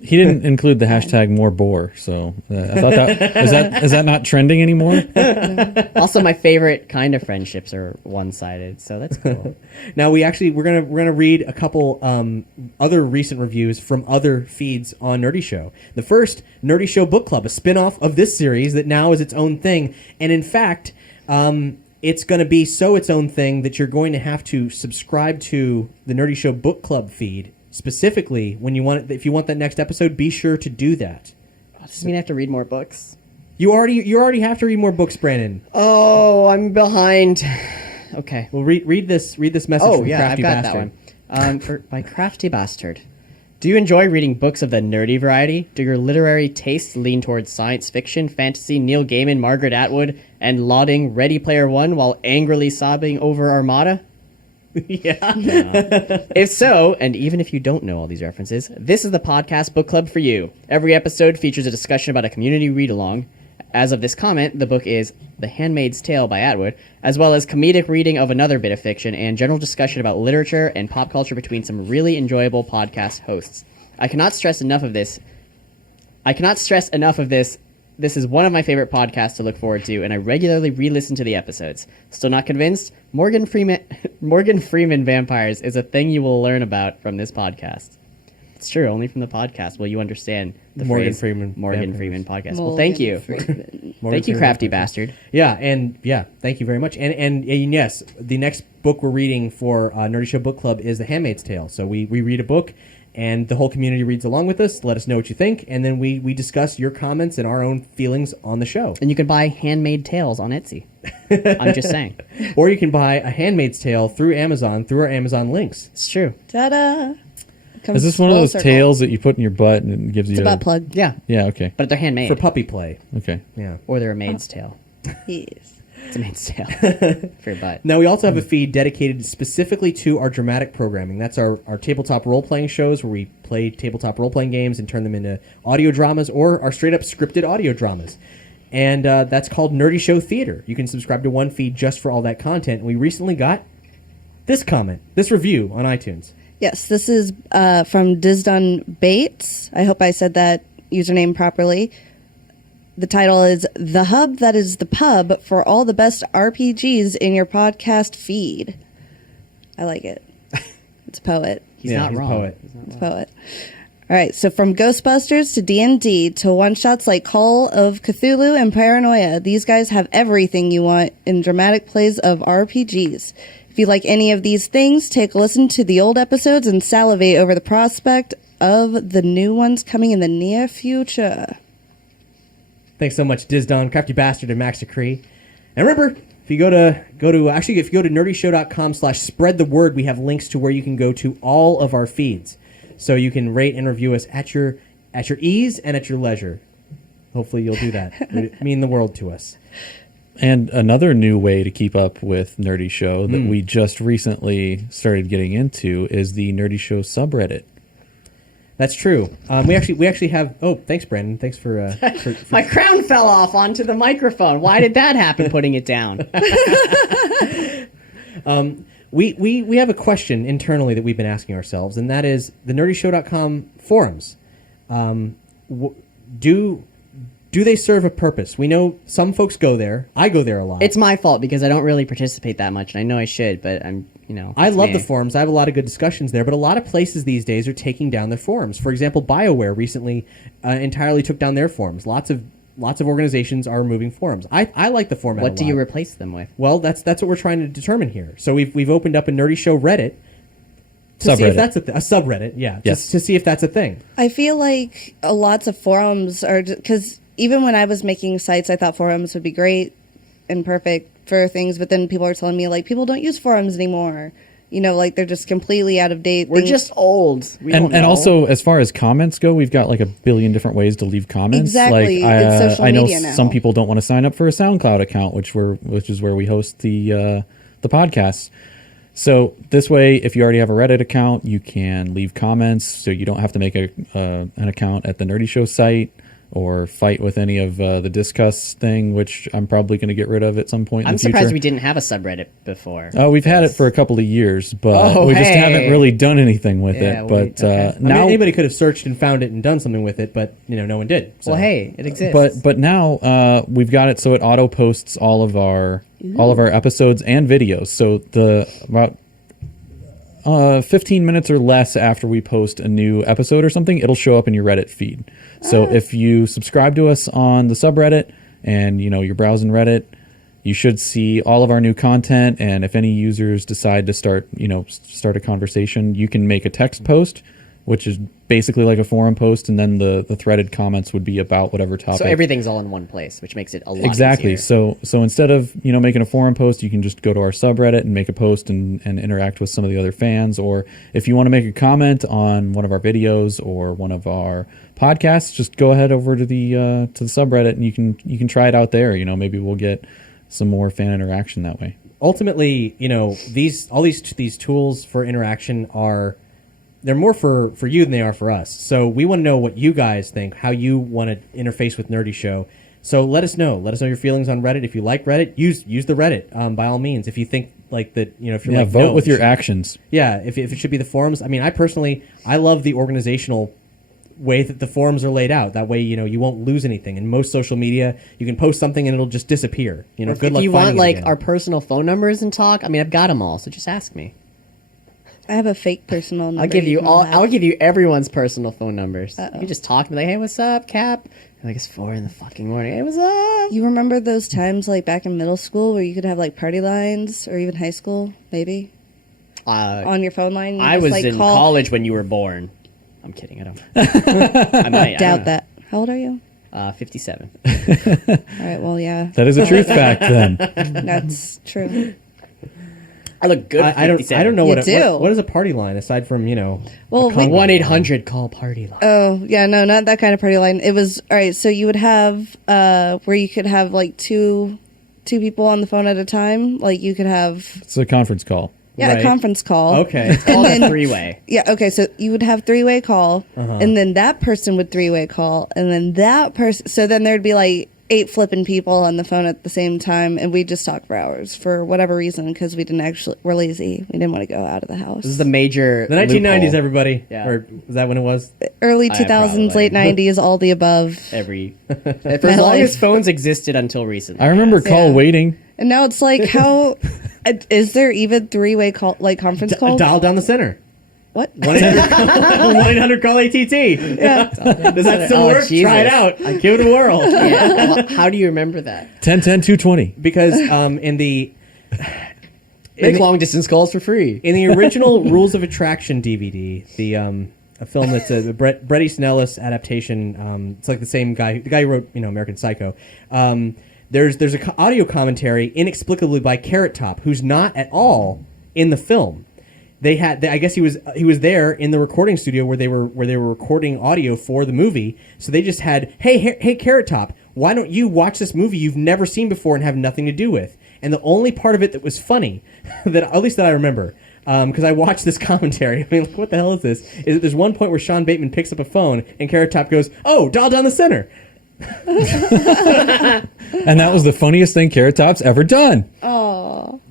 He didn't include the hashtag more bore, so I thought that is that not trending anymore? also my favorite kind of friendships are one-sided, so that's cool. Now we're gonna read a couple other recent reviews from other feeds on Nerdy Show. The first, Nerdy Show Book Club, a spin-off of this series that now is its own thing, and in fact, it's going to be its own thing that you're going to have to subscribe to the Nerdy Show Book Club feed. Specifically, if you want that next episode, be sure to do that. Does this mean I have to read more books? You already have to read more books, Brandon. Oh, I'm behind. Okay. Well, read this message Oh, from yeah, Crafty I've got Bastard. that one. By Crafty Bastard. Do you enjoy reading books of the nerdy variety? Do your literary tastes lean towards science fiction, fantasy, Neil Gaiman, Margaret Atwood, and lauding Ready Player One while angrily sobbing over Armada? Yeah. If so, and even if you don't know all these references, this is the podcast book club for you. Every episode features a discussion about a community read-along. As of this comment, the book is The Handmaid's Tale by Atwood, as well as comedic reading of another bit of fiction and general discussion about literature and pop culture between some really enjoyable podcast hosts. I cannot stress enough of this. This is one of my favorite podcasts to look forward to, and I regularly re-listen to the episodes. Still not convinced? Morgan Freeman vampires is a thing you will learn about from this podcast. It's true, only from the podcast will you understand the Morgan phrase Freeman Morgan vampires. Freeman podcast. Well, thank you. Thank you, crafty bastard. Yeah, thank you very much. And yes, the next book we're reading for Nerdy Show Book Club is The Handmaid's Tale. So we read a book, and the whole community reads along with us. Let us know what you think, and then we discuss your comments and our own feelings on the show. And you can buy Handmade Tales on Etsy. I'm just saying. Or you can buy A Handmaid's Tale through Amazon, through our Amazon links. It's true. Ta-da! Is this one of those tails that you put in your butt and it gives It's you a butt plug. Yeah. Yeah, okay. But they're handmade. For puppy play. Okay. Yeah. Or they're a maid's tail. Yes. It's a maid's tail. For your butt. Now, we also have a feed dedicated specifically to our dramatic programming. That's our tabletop role-playing shows where we play tabletop role-playing games and turn them into audio dramas, or our straight-up scripted audio dramas. And that's called Nerdy Show Theater. You can subscribe to one feed just for all that content. And we recently got this review on iTunes. Yes, this is from Dizdon Bates. I hope I said that username properly. The title is The Hub That Is the Pub for All the Best RPGs in Your Podcast Feed. I like it. It's a poet. He's not he's wrong. a poet. It's a poet. All right, so from Ghostbusters to D&D to one-shots like Call of Cthulhu and Paranoia, these guys have everything you want in dramatic plays of RPGs. If you like any of these things, take a listen to the old episodes and salivate over the prospect of the new ones coming in the near future. Thanks so much, Dizdon, Crafty Bastard, and Max Decree. And remember, if you go to nerdyshow.com/spread the word, we have links to where you can go to all of our feeds. So you can rate and review us at your ease and at your leisure. Hopefully you'll do that. It would mean the world to us. And another new way to keep up with Nerdy Show that we just recently started getting into is the Nerdy Show subreddit. That's true. We actually have. Oh, thanks, Brandon. Thanks for My crown fell off onto the microphone. Why did that happen? Putting it down. We have a question internally that we've been asking ourselves, and that is the nerdyshow.com forums. Do they serve a purpose? We know some folks go there. I go there a lot. It's my fault because I don't really participate that much, and I know I should, but I love me. the forums. I have a lot of good discussions there, but a lot of places these days are taking down their forums. For example, BioWare recently entirely took down their forums. Lots of organizations are removing forums. I like the format. What do you replace them with? Well, that's what we're trying to determine here. So we've opened up a Nerdy Show Reddit to see if that's a subreddit. Yeah, yes. to see if that's a thing. I feel like lots of forums are, because even when I was making sites, I thought forums would be great and perfect for things, but then people are telling me, like, people don't use forums anymore. Like, they're just completely out of date. We're just old. And also, as far as comments go, we've got like a billion different ways to leave comments. Exactly. Like, It's social I know media now. some people don't want to sign up for a SoundCloud account, which is where we host the podcasts. So this way, if you already have a Reddit account, you can leave comments, so you don't have to make an account at the Nerdy Show site or fight with any of the Discuss thing, which I'm probably going to get rid of at some point in I'm the future. surprised we didn't have a subreddit before. Oh, we've had it for a couple of years, but we just haven't really done anything with Yeah, it. But okay. now anybody could have searched and found it and done something with it, but no one did. So. Well, hey, it exists. But now we've got it so it auto posts all of our episodes and videos. So about 15 minutes or less after we post a new episode or something, it'll show up in your Reddit feed. So if you subscribe to us on the subreddit and you're browsing Reddit, you should see all of our new content. And if any users decide to start a conversation, you can make a text post, which is basically like a forum post, and then the threaded comments would be about whatever topic. So everything's all in one place, which makes it a lot exactly. easier. So instead of making a forum post, you can just go to our subreddit and make a post and interact with some of the other fans. Or if you want to make a comment on one of our videos or one of our podcasts, just go ahead over to the subreddit and you can try it out there. Maybe we'll get some more fan interaction that way. Ultimately, these tools for interaction they're more for you than they are for us. So we want to know what you guys think, how you want to interface with Nerdy Show. So let us know. Let us know your feelings on Reddit. If you like Reddit, use the Reddit by all means. If you think like that, if you're like, vote no, with your should- actions. Yeah, if it should be the forums. I mean, I love the organizational way that the forums are laid out. That way, you won't lose anything. In most social media, you can post something and it'll just disappear. Good If luck you finding want it like again. our personal phone numbers and talk, I mean, I've got them all, so just ask me. I have a fake personal number. I'll give you can all. have. I'll give you everyone's personal phone numbers. Uh-oh. You can just talk and be like, "Hey, what's up, Cap?" And like it's 4 in the fucking morning. Hey, what's up? You remember those times like back in middle school where you could have like party lines, or even high school, maybe on your phone line? You I just, was like, in call- college when you were born. I'm kidding. I don't. I might Doubt that. How old are you? 57. All right. Well, yeah, That is a truth fact then. that's true. I look good. I don't know You what, do. what is a party line aside from Well, a conga 1-800 call party line. Oh, yeah, no, not that kind of party line. It was, all right, so you would have, where you could have, like, two people on the phone at a time. Like, you could have, It's a conference call. a Right. conference call. Okay. Call then- a 3-way. Yeah, okay, so you would have three-way call, and then that person would three-way call, and then that person, so then there'd be, like, 8 flipping people on the phone at the same time, and we'd just talk for hours for whatever reason, because we're lazy. We didn't want to go out of the house. This is the major. The 1990s, loophole. everybody. Yeah. Or was that when it was? Early I 2000s, probably- late 90s, all the above. For as long as phones existed until recently. I remember call Yeah. waiting. And now it's like, how is there even three-way call, like conference calls? Dial down the center. What? 1-800 call ATT. Yeah. Does that still Oh, work? Try it Jesus. out. Give it a whirl. Yeah. Well, how do you remember that? 10-10-220. Because in the Make long distance calls for free. in the original Rules of Attraction DVD, the a film that's a Bret Easton Ellis adaptation. It's like the same guy, the guy who wrote American Psycho. There's a audio commentary inexplicably by Carrot Top, who's not at all in the film. I guess he was there in the recording studio where they were recording audio for the movie. So they just had, hey Carrot Top, why don't you watch this movie you've never seen before and have nothing to do with? And the only part of it that was funny, at least that I remember, because I watched this commentary. I mean, like, what the hell is this? Is that there's one point where Sean Bateman picks up a phone and Carrot Top goes, "Oh, dial down the center." And that was the funniest thing Carrot Top's ever done.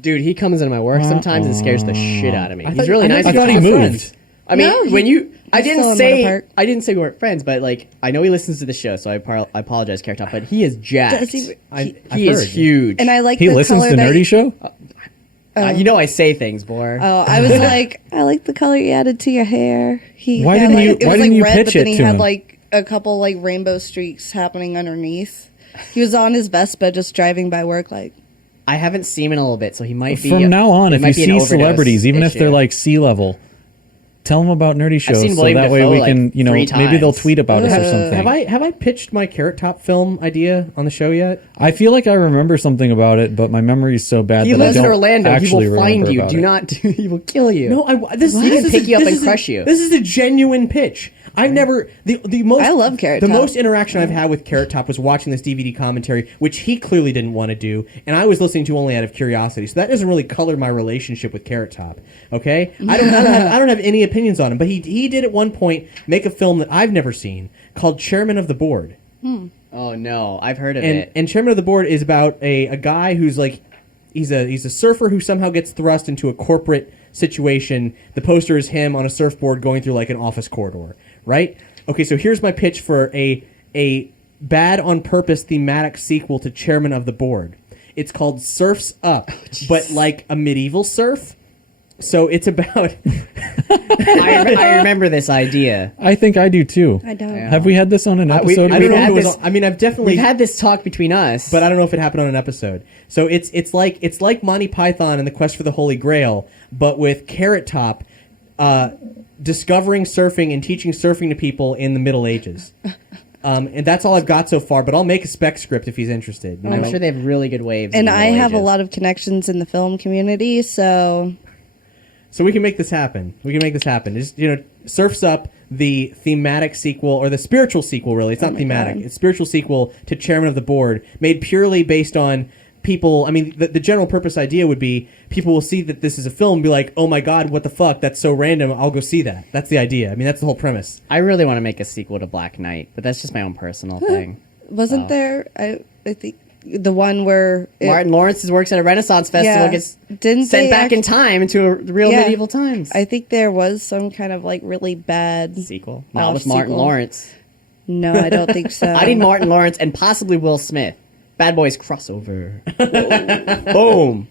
Dude, he comes into my work sometimes and scares the shit out of me. He's really nice. I thought he to talk to. moved. I mean, No, when you, I he's still didn't in say, Motor Park. I didn't say we weren't friends, but like, I know he listens to the show, so I apologize, Carrot Top, but he is jacked. Does he? I've He is heard. huge. And I like He the listens color to that Nerdy Show? I say things, boy. Oh, I was like, I like the color you added to your hair. Why had, didn't like, you- it why was didn't like you red, pitch but then it he to had him? like a couple like rainbow streaks happening underneath. He was on his Vespa just driving by work like, I haven't seen him in a little bit, so he might be. From now on, it if you might be an see overdose celebrities, even if issue. they're like sea level, tell them about Nerdy Show, seen so William that way Dafoe, we like, can, 3 maybe they'll times. tweet about us or something. Have I pitched my Carrot Top film idea on the show yet? I feel like I remember something about it, but my memory is so bad He that lives I in don't Orlando. He actually will find remember you. about Do it. not. He will kill you. No, this He can is pick you up this and is a- crush you. This is a genuine pitch. I've never the most. I love Carrot The Top. most interaction I've had with Carrot Top was watching this DVD commentary, which he clearly didn't want to do, and I was listening to only out of curiosity. So that doesn't really color my relationship with Carrot Top. Okay, I don't have any opinions on him, but he did at one point make a film that I've never seen called Chairman of the Board. Oh no, I've heard of And it. and Chairman of the Board is about a guy who's like he's a surfer who somehow gets thrust into a corporate situation. The poster is him on a surfboard going through like an office corridor, right? Okay, so here's my pitch for a bad on purpose thematic sequel to Chairman of the Board. It's called Surf's Up, but like a medieval surf. So it's about I remember this idea. I think I do too. I don't. Yeah. Have we had this on an we- episode? I don't know if had it was. this- I mean, I've definitely We've had this talk between us, but I don't know if it happened on an episode. So it's like Monty Python and the Quest for the Holy Grail, but with Carrot Top discovering surfing and teaching surfing to people in the Middle Ages. And that's all I've got so far. But I'll make a spec script if he's interested. You I'm know? sure they have really good waves. And I have a lot of connections in the film community, so So we can make this happen. Just Surf's Up, the thematic sequel or the spiritual sequel. Really, it's not thematic. God. It's spiritual sequel to Chairman of the Board, made purely based on people. I mean, the general purpose idea would be people will see that this is a film and be like, oh my god, what the fuck? That's so random. I'll go see that. That's the idea. I mean, that's the whole premise. I really want to make a sequel to Black Knight, but that's just my own personal thing. Wasn't there? I think the one where Martin Lawrence's works at a Renaissance festival gets sent back in time into real medieval times. I think there was some kind of like really bad sequel. Not with Martin sequel. Lawrence. No, I don't think so. I need Martin Lawrence and possibly Will Smith. Bad Boys crossover. Boom.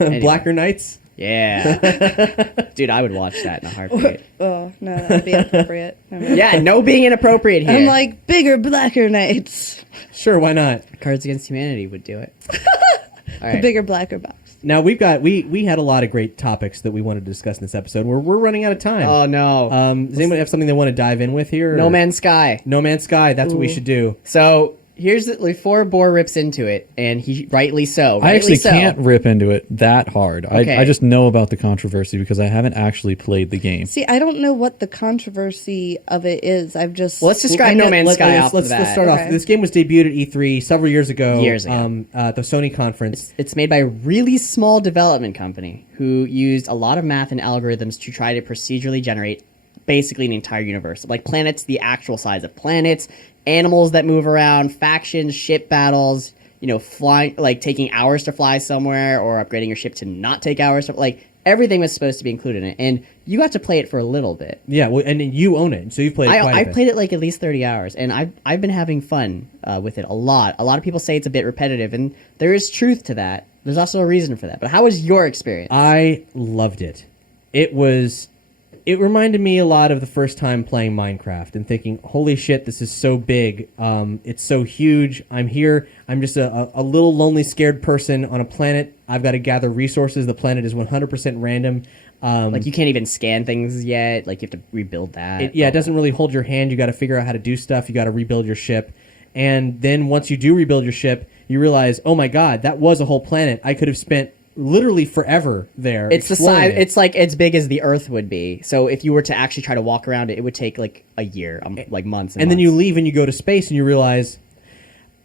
Anyway. Blacker Knights. Yeah. Dude, I would watch that in a heartbeat. Oh, no, that would be inappropriate. Yeah, no being inappropriate here. I'm like, bigger, blacker knights. Sure, why not? Cards Against Humanity would do it. All The right. bigger, blacker box. Now we had a lot of great topics that we wanted to discuss in this episode. We're running out of time. Oh, no. Does anyone have something they want to dive in with here? No Man's Sky. No Man's Sky. That's what we should do. So here's before Boar rips into it, and he rightly so. I actually so. can't rip into it that hard. Okay. I just know about the controversy because I haven't actually played the game. See, I don't know what the controversy of it is. I've just... Well, let's describe No Man's Sky off Let's the bat. start off. Okay. This game was debuted at E3 several years ago. At the Sony conference. It's made by a really small development company who used a lot of math and algorithms to try to procedurally generate basically an entire universe. Like planets, the actual size of planets, animals that move around, factions, ship battles, flying, like taking hours to fly somewhere or upgrading your ship to not take hours to, like everything was supposed to be included in it. And you got to play it for a little bit. Yeah, well, and you own it, so you've played it quite a bit. I played it like at least 30 hours, and I've been having fun with it a lot. A lot of people say it's a bit repetitive, and there is truth to that. There's also a reason for that. But how was your experience? I loved it. It reminded me a lot of the first time playing Minecraft and thinking, holy shit, this is so big. It's so huge. I'm here. I'm just a little lonely, scared person on a planet. I've got to gather resources. The planet is 100% random. Like you can't even scan things yet. Like you have to rebuild that. It doesn't really hold your hand. You got to figure out how to do stuff. You got to rebuild your ship. And then once you do rebuild your ship, you realize, oh my God, that was a whole planet. I could have spent literally forever there. It's the size. It's like as big as the Earth would be. So if you were to actually try to walk around it, it would take like a year, like months. And then you leave and you go to space and you realize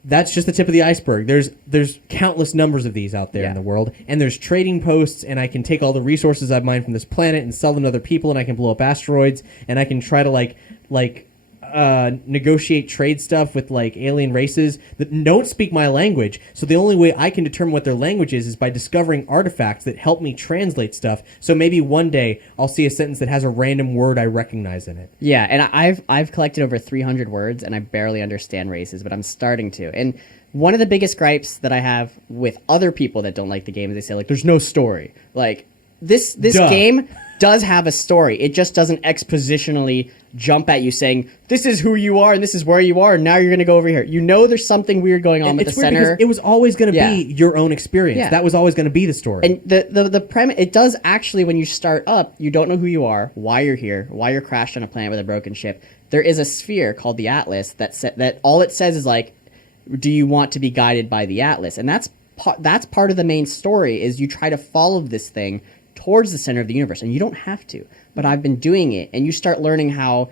that's just the tip of the iceberg. There's countless numbers of these out there in the world, and there's trading posts. And I can take all the resources I've mined from this planet and sell them to other people, and I can blow up asteroids, and I can try to negotiate trade stuff with like alien races that don't speak my language. So the only way I can determine what their language is by discovering artifacts that help me translate stuff. So maybe one day I'll see a sentence that has a random word I recognize in it. Yeah, and I've collected over 300 words, and I barely understand races, but I'm starting to. And one of the biggest gripes that I have with other people that don't like the game is they say like, "There's no story." Like this game does have a story. It just doesn't expositionally jump at you saying, this is who you are and this is where you are and now you're going to go over here. There's something weird going on with the center. It was always going to be your own experience. Yeah. That was always going to be the story. And the premise, it does actually, when you start up, you don't know who you are, why you're here, why you're crashed on a planet with a broken ship. There is a sphere called the Atlas that all it says is like, do you want to be guided by the Atlas? And that's part of the main story is you try to follow this thing towards the center of the universe, and you don't have to, but I've been doing it, and you start learning how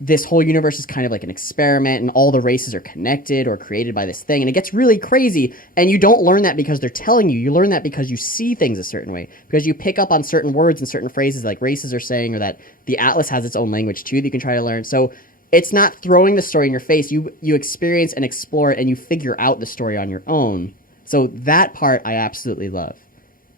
this whole universe is kind of like an experiment and all the races are connected or created by this thing, and it gets really crazy, and you don't learn that because they're telling you. You learn that because you see things a certain way, because you pick up on certain words and certain phrases like races are saying, or that the Atlas has its own language too that you can try to learn. So it's not throwing the story in your face. You experience and explore it, and you figure out the story on your own. So that part I absolutely love.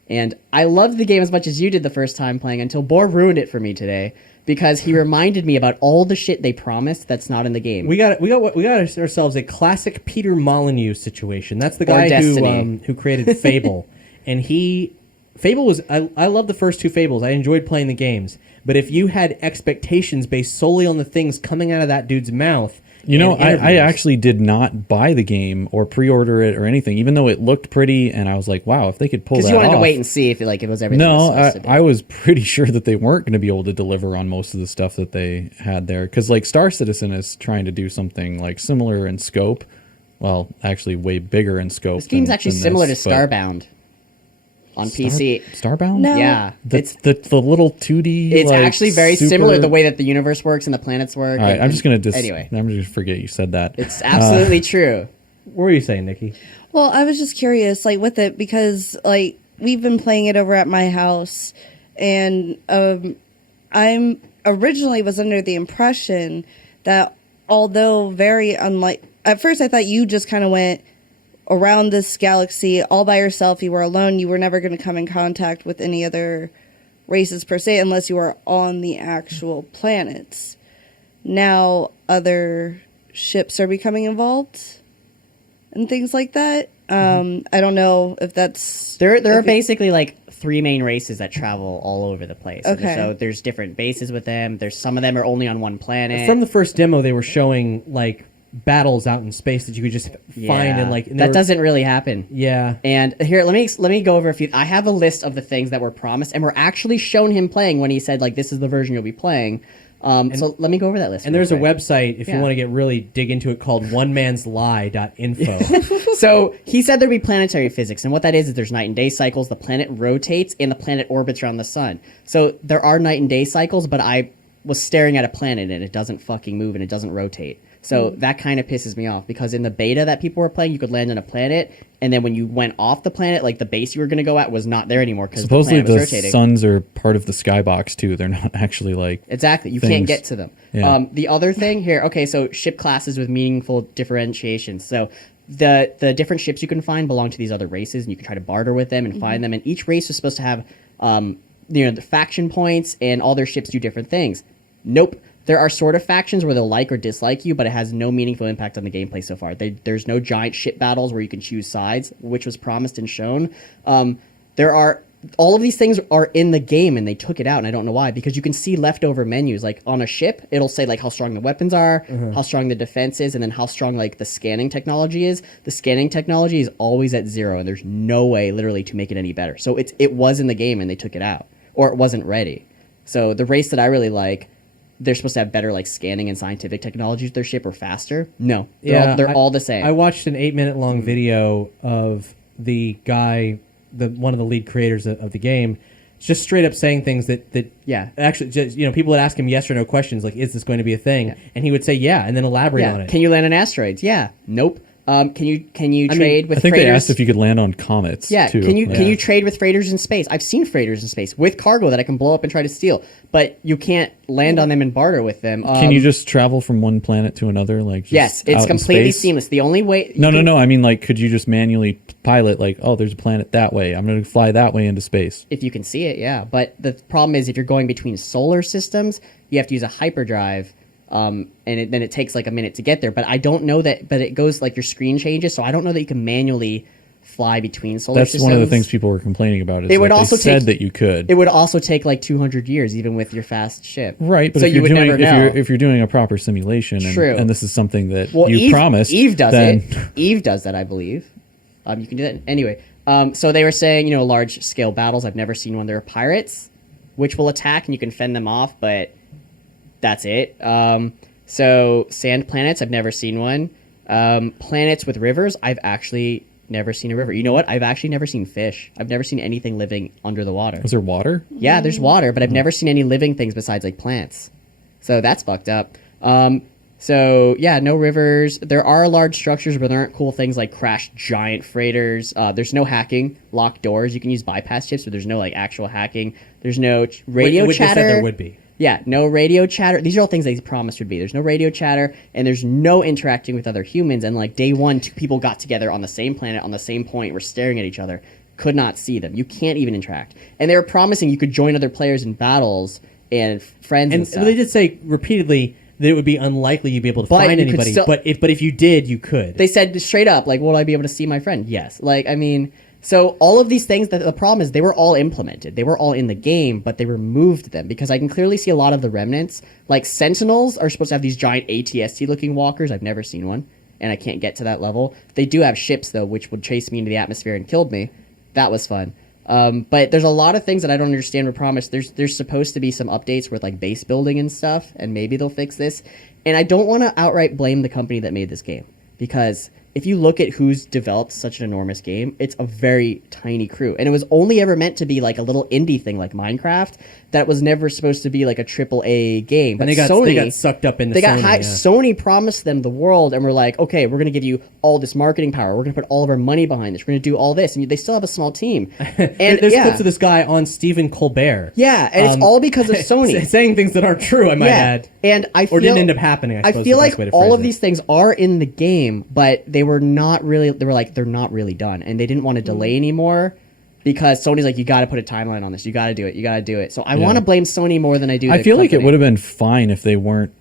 And I loved the game as much as you did the first time playing until Boar ruined it for me today because he reminded me about all the shit they promised that's not in the game. We got ourselves a classic Peter Molyneux situation. That's the guy who created Fable, and Fable was I love the first two Fables. I enjoyed playing the games, but if you had expectations based solely on the things coming out of that dude's mouth. I actually did not buy the game or pre-order it or anything, even though it looked pretty, and I was like, wow, if they could pull that off. Because you wanted to wait and see if it was everything. No, I was pretty sure that they weren't going to be able to deliver on most of the stuff that they had there. Because like Star Citizen is trying to do something like similar in scope. Well, actually way bigger in scope. This game's actually similar to Starbound. On PC. Starbound? No. Yeah. It's the little 2D. It's actually very similar the way that the universe works and the planets work. All right, I'm just going to anyway. I'm just going to forget you said that. It's absolutely true. What were you saying, Nicky? Well, I was just curious, like, with it, because, like, we've been playing it over at my house, and I'm originally was under the impression that although very unlike, at first I thought you just kind of went around this galaxy all by yourself. You were alone. You were never going to come in contact with any other races per se unless you were on the actual planets. Now other ships are becoming involved and things like that. I don't know if that's... There are basically like 3 main races that travel all over the place. Okay. So there's different bases with them. There's some of them are only on one planet. From the first demo, they were showing like battles out in space that you could just find and like... And that doesn't really happen. Yeah. And here, let me go over a few. I have a list of the things that were promised and were actually shown him playing when he said like, this is the version you'll be playing. So let me go over that list. And there's a website, if you want to get really dig into it, called onemanslie.info. So he said there'd be planetary physics, and what that is there's night and day cycles, the planet rotates, and the planet orbits around the sun. So there are night and day cycles, but I was staring at a planet, and it doesn't fucking move, and it doesn't rotate. So that kind of pisses me off, because in the beta that people were playing, you could land on a planet, and then when you went off the planet, like the base you were going to go at was not there anymore because the supposedly planet was the rotating. suns are part of the skybox too. They're not actually like Exactly. You things. can't get to them. Yeah. The other thing here, okay, so ship classes with meaningful differentiation. So the different ships you can find belong to these other races, and you can try to barter with them and find them. And each race is supposed to have, the faction points, and all their ships do different things. Nope. There are sort of factions where they'll like or dislike you, but it has no meaningful impact on the gameplay so far. There's no giant ship battles where you can choose sides, which was promised and shown. All of these things are in the game, and they took it out, and I don't know why, because you can see leftover menus. Like on a ship, it'll say like how strong the weapons are, how strong the defense is, and then how strong like the scanning technology is. The scanning technology is always at 0, and there's no way literally to make it any better. So it was in the game, and they took it out, or it wasn't ready. So the race that I really like, they're supposed to have better like scanning and scientific technology with their ship, or faster. No, they're all the same. I watched an 8-minute long video of the guy, one of the lead creators of the game, just straight up saying things that actually just, people would ask him yes or no questions like, is this going to be a thing? Yeah. And he would say yeah, and then elaborate on it. Can you land on asteroids? Yeah. Nope. Can you trade with I think freighters? they asked if you could land on comets. Yeah. too. Can you trade with freighters in space? I've seen freighters in space with cargo that I can blow up and try to steal, but you can't land on them and barter with them. Can you just travel from one planet to another? Like just yes, it's out in completely space? seamless. The only way. No. I mean, like, could you just manually pilot? Like, oh, there's a planet that way. I'm going to fly that way into space. If you can see it, yeah. But the problem is, if you're going between solar systems, you have to use a hyperdrive. And then it takes like a minute to get there. But I don't know that. But it goes like your screen changes, so I don't know that you can manually fly between solar systems. That's one of the things people were complaining about. Is It would that also they said take- that you could. It would also take like 200 years, even with your fast ship. Right, but so if you you're would doing never know. if you're doing a proper simulation, True. and this is something that Well, you Eve, promised, Eve does then it. Eve does that, I believe. You can do that anyway. So they were saying, large scale battles. I've never seen one. There are pirates, which will attack, and you can fend them off, but that's it. So sand planets, I've never seen one. Planets with rivers, I've actually never seen a river. You know what? I've actually never seen fish. I've never seen anything living under the water. is there water? Yeah, there's water, but I've never seen any living things besides like plants. So that's fucked up. So yeah, no rivers. There are large structures, but there aren't cool things like crashed giant freighters. There's no hacking, locked doors. You can use bypass chips, but there's no like actual hacking. There's no radio Which they chatter. said there would be. Yeah, no radio chatter. These are all things they promised would be. There's no radio chatter, and there's no interacting with other humans. And like day one, 2 people got together on the same planet, on the same point, were staring at each other, could not see them. You can't even interact. And they were promising you could join other players in battles and friends and stuff. And they did say repeatedly that it would be unlikely you'd be able to But find you could anybody. still- but if you did, you could. They said straight up, like, will I be able to see my friend? Yes. Like, I mean, so all of these things, the problem is they were all implemented. They were all in the game, but they removed them because I can clearly see a lot of the remnants. Like, Sentinels are supposed to have these giant ATST-looking walkers. I've never seen one, and I can't get to that level. They do have ships, though, which would chase me into the atmosphere and killed me. That was fun. But there's a lot of things that I don't understand were promised. There's supposed to be some updates with, like, base building and stuff, and maybe they'll fix this. And I don't want to outright blame the company that made this game, because if you look at who's developed such an enormous game, it's a very tiny crew. And it was only ever meant to be like a little indie thing like Minecraft that was never supposed to be like a triple A game. But And they got sucked up in the Sony. Sony promised them the world and we're like, okay, we're going to give you all this marketing power. We're going to put all of our money behind this. We're going to do all this. And they still have a small team. And There's clips of this guy on Stephen Colbert. Yeah, and it's all because of Sony. Saying things that aren't true, I might add. And I feel, or didn't end up happening, I suppose. I feel is the like best way to all phrase of it. these things are in the game, but they were not really, they're not really done. And they didn't want to delay anymore because Sony's like, you got to put a timeline on this. You got to do it. You got to do it. So I want to blame Sony more than I do I the feel like it company. would have been fine if they weren't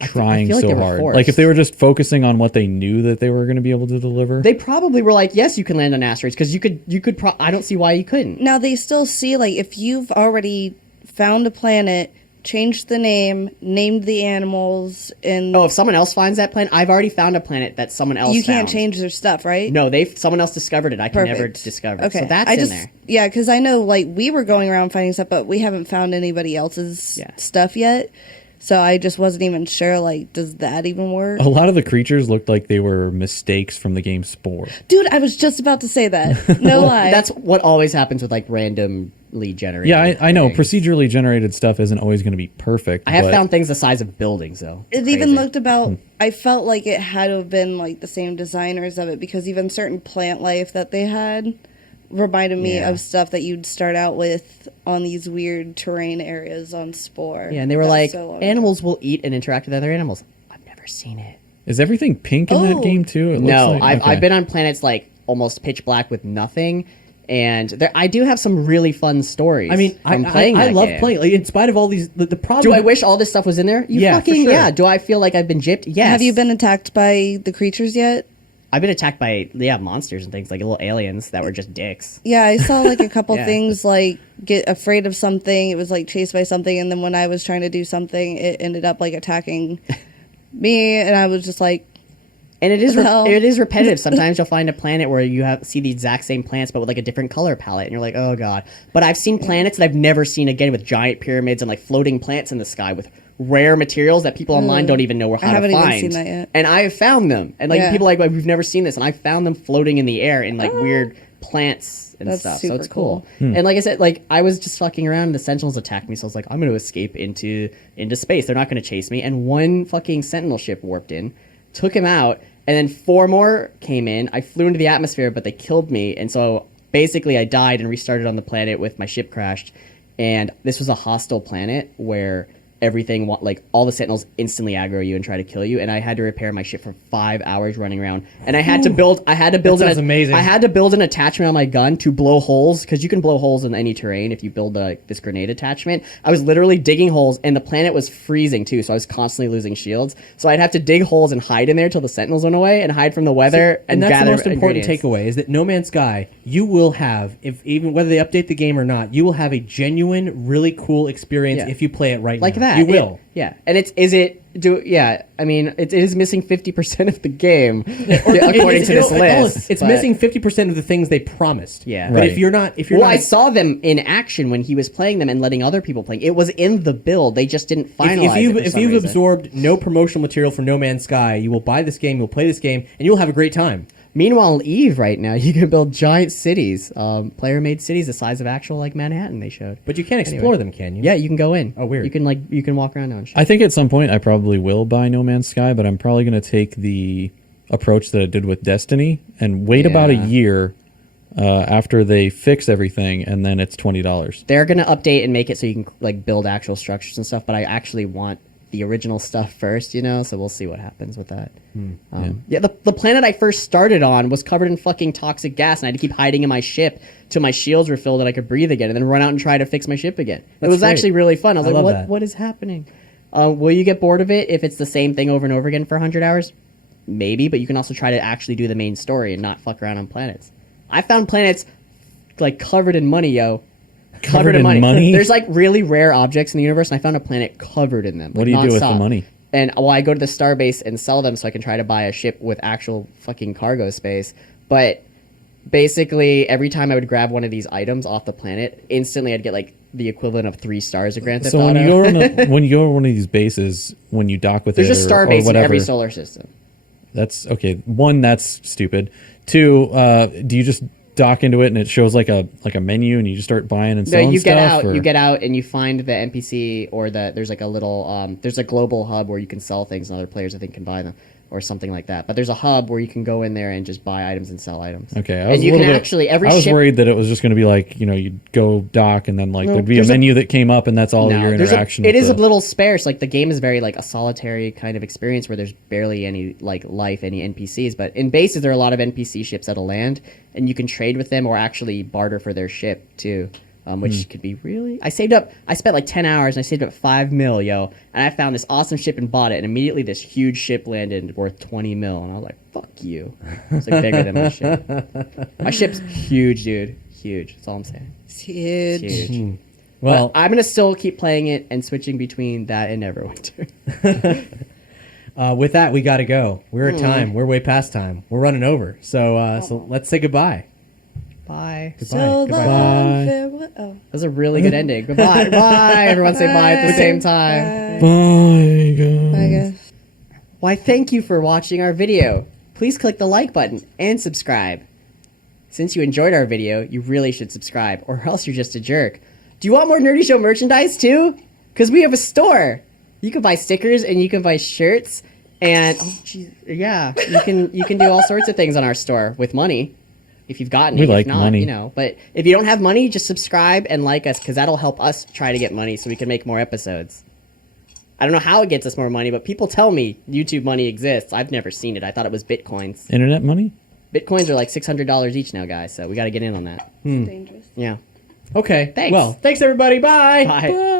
trying feel like so they were hard. forced. Like if they were just focusing on what they knew that they were going to be able to deliver. They probably were like, yes, you can land on asteroids because you could. I don't see why you couldn't. Now they still see, like, if you've already found a planet, changed the name, named the animals, and Oh, if someone else finds that planet, I've already found a planet that someone else you can't found. change their stuff, right? No, someone else discovered it. I can never Perfect. discover it. Okay, So that's in there. Yeah, because I know, like, we were going around finding stuff, but we haven't found anybody else's stuff yet. So I just wasn't even sure, like, does that even work? A lot of the creatures looked like they were mistakes from the game Spore. Dude, I was just about to say that. No lie. That's what always happens with like randomly generated. Yeah, I know. things. Procedurally generated stuff isn't always going to be perfect. I have but found things the size of buildings though. It Crazy. even looked about, I felt like it had to have been, like, the same designers of it, because even certain plant life that they had reminded me Yeah. of stuff that you'd start out with on these weird terrain areas on Spore. Yeah, and they were That was like, so long ago. animals will eat and interact with other animals. I've never seen it. Is everything pink in that Oh. game too? It No, looks like, I've been on planets like almost pitch black with nothing, and I do have some really fun stories. I mean, I that love game. playing. Like, in spite of all these, the problem. Do I wish all this stuff was in there? You Yeah, for fucking sure. yeah. Do I feel like I've been gypped? Yes. Have you been attacked by the creatures yet? I've been attacked by monsters and things like little aliens that were just dicks. Yeah, I saw, like, a couple Yeah. things, like, get afraid of something. It was, like, chased by something, and then when I was trying to do something, it ended up, like, attacking me, and I was just like, And it is What the hell? it is repetitive. Sometimes you'll find a planet where you see the exact same plants but with like a different color palette, and you're like, oh god. But I've seen planets that I've never seen again with giant pyramids and like floating plants in the sky with rare materials that people online don't even know how to find. haven't even seen that yet. And I have found them, and like Yeah. people like we've never seen this, and I found them floating in the air in like weird plants and That's stuff. So super it's cool. Hmm. And like I said, like I was just fucking around and the Sentinels attacked me, so I was like, I'm going to escape into space. They're not going to chase me. And one fucking Sentinel ship warped in, took him out, and then 4 more came in. I flew into the atmosphere, but they killed me, and so basically I died and restarted on the planet with my ship crashed. And this was a hostile planet where everything, like all the Sentinels instantly aggro you and try to kill you, and I had to repair my ship for 5 hours running around, and I had to build That sounds amazing. I had to build an attachment on my gun to blow holes, because you can blow holes in any terrain if you build this grenade attachment. I was literally digging holes, and the planet was freezing too, so I was constantly losing shields, so I'd have to dig holes and hide in there till the Sentinels went away, and hide from the weather, and that's the gather most important ingredients. takeaway is that No Man's Sky, you will have, if even whether they update the game or not, you will have a genuine, really cool experience Yeah. if you play it right Like now. that. You will. Yeah. And I mean, it is missing 50% of the game, according to this list. It's but- missing 50% of the things they promised. Yeah. But Right. if you're not, I saw them in action when he was playing them and letting other people play. It was in the build. They just didn't finalize it for if some you've reason. absorbed no promotional material for No Man's Sky, you will buy this game, you'll play this game, and you'll have a great time. Meanwhile, in Eve right now, you can build giant cities, player-made cities the size of actual like Manhattan. They showed. But you can't explore them, can you? Yeah, you can go in. Oh, weird. You can walk around now and shit. I think at some point I probably will buy No Man's Sky, but I'm probably going to take the approach that I did with Destiny and wait about a Yeah. year after they fix everything, and then it's $20. They're gonna update and make it so you can like build actual structures and stuff. But I actually want the original stuff first, so we'll see what happens with that. The planet I first started on was covered in fucking toxic gas, and I had to keep hiding in my ship till my shields were filled and I could breathe again, and then run out and try to fix my ship again. It That's was great. actually really fun. I was I like, love that. what is happening? Will you get bored of it if it's the same thing over and over again for 100 hours? Maybe, but you can also try to actually do the main story and not fuck around on planets. I found planets like covered in money, yo. Covered in money. There's like really rare objects in the universe, and I found a planet covered in them. What do you do with the nonstop. money? And I go to the starbase and sell them so I can try to buy a ship with actual fucking cargo space. But basically, every time I would grab one of these items off the planet, instantly I'd get like the equivalent of 3 stars of Grand Theft So when Auto. you go on one of these bases, when you dock with There's it a star or base in whatever, every solar system. That's okay. One, that's stupid. Two, do you just dock into it and it shows like a menu and you just start buying and No, selling you stuff? get out. Or? You get out and you find the NPC or there's like a little there's a global hub where you can sell things and other players I think can buy them or something like that. But there's a hub where you can go in there and just buy items and sell items. Okay, and you can actually every I was ship. worried that it was just going to be like you'd go dock and then like there'd be a there's menu that came up and that's all No, your there's interaction. It with is a the- little sparse. Like the game is very like a solitary kind of experience where there's barely any like life, any NPCs. But in bases, there are a lot of NPC ships that'll land, and you can trade with them or actually barter for their ship too, which could be really. I spent like 10 hours and I saved up $5 million, yo, and I found this awesome ship and bought it, and immediately this huge ship landed worth $20 million, and I was like, "Fuck you!" It's like bigger than my ship. My ship's huge, dude. Huge. That's all I'm saying. It's huge. It's huge. Well, But I'm gonna still keep playing it and switching between that and Neverwinter. with that, we got to go. We're at time. We're way past time. We're running over. So let's say goodbye. Bye. So Goodbye. long, farewell. Oh. That was a really good ending. Goodbye. Bye. Everyone say bye at the same time. Bye, guys. I guess. Why, thank you for watching our video. Please click the like button and subscribe. Since you enjoyed our video, you really should subscribe, or else you're just a jerk. Do you want more Nerdy Show merchandise too? Because we have a store. You can buy stickers and you can buy shirts, and yeah, you can do all sorts of things on our store with money. If you've got any, We if like not, money. But if you don't have money, just subscribe and like us, because that'll help us try to get money so we can make more episodes. I don't know how it gets us more money, but people tell me YouTube money exists. I've never seen it. I thought it was Bitcoins. Internet money? Bitcoins are like $600 each now, guys, so we got to get in on that. It's dangerous. Yeah. Okay. Thanks. Well, thanks everybody. Bye. Bye.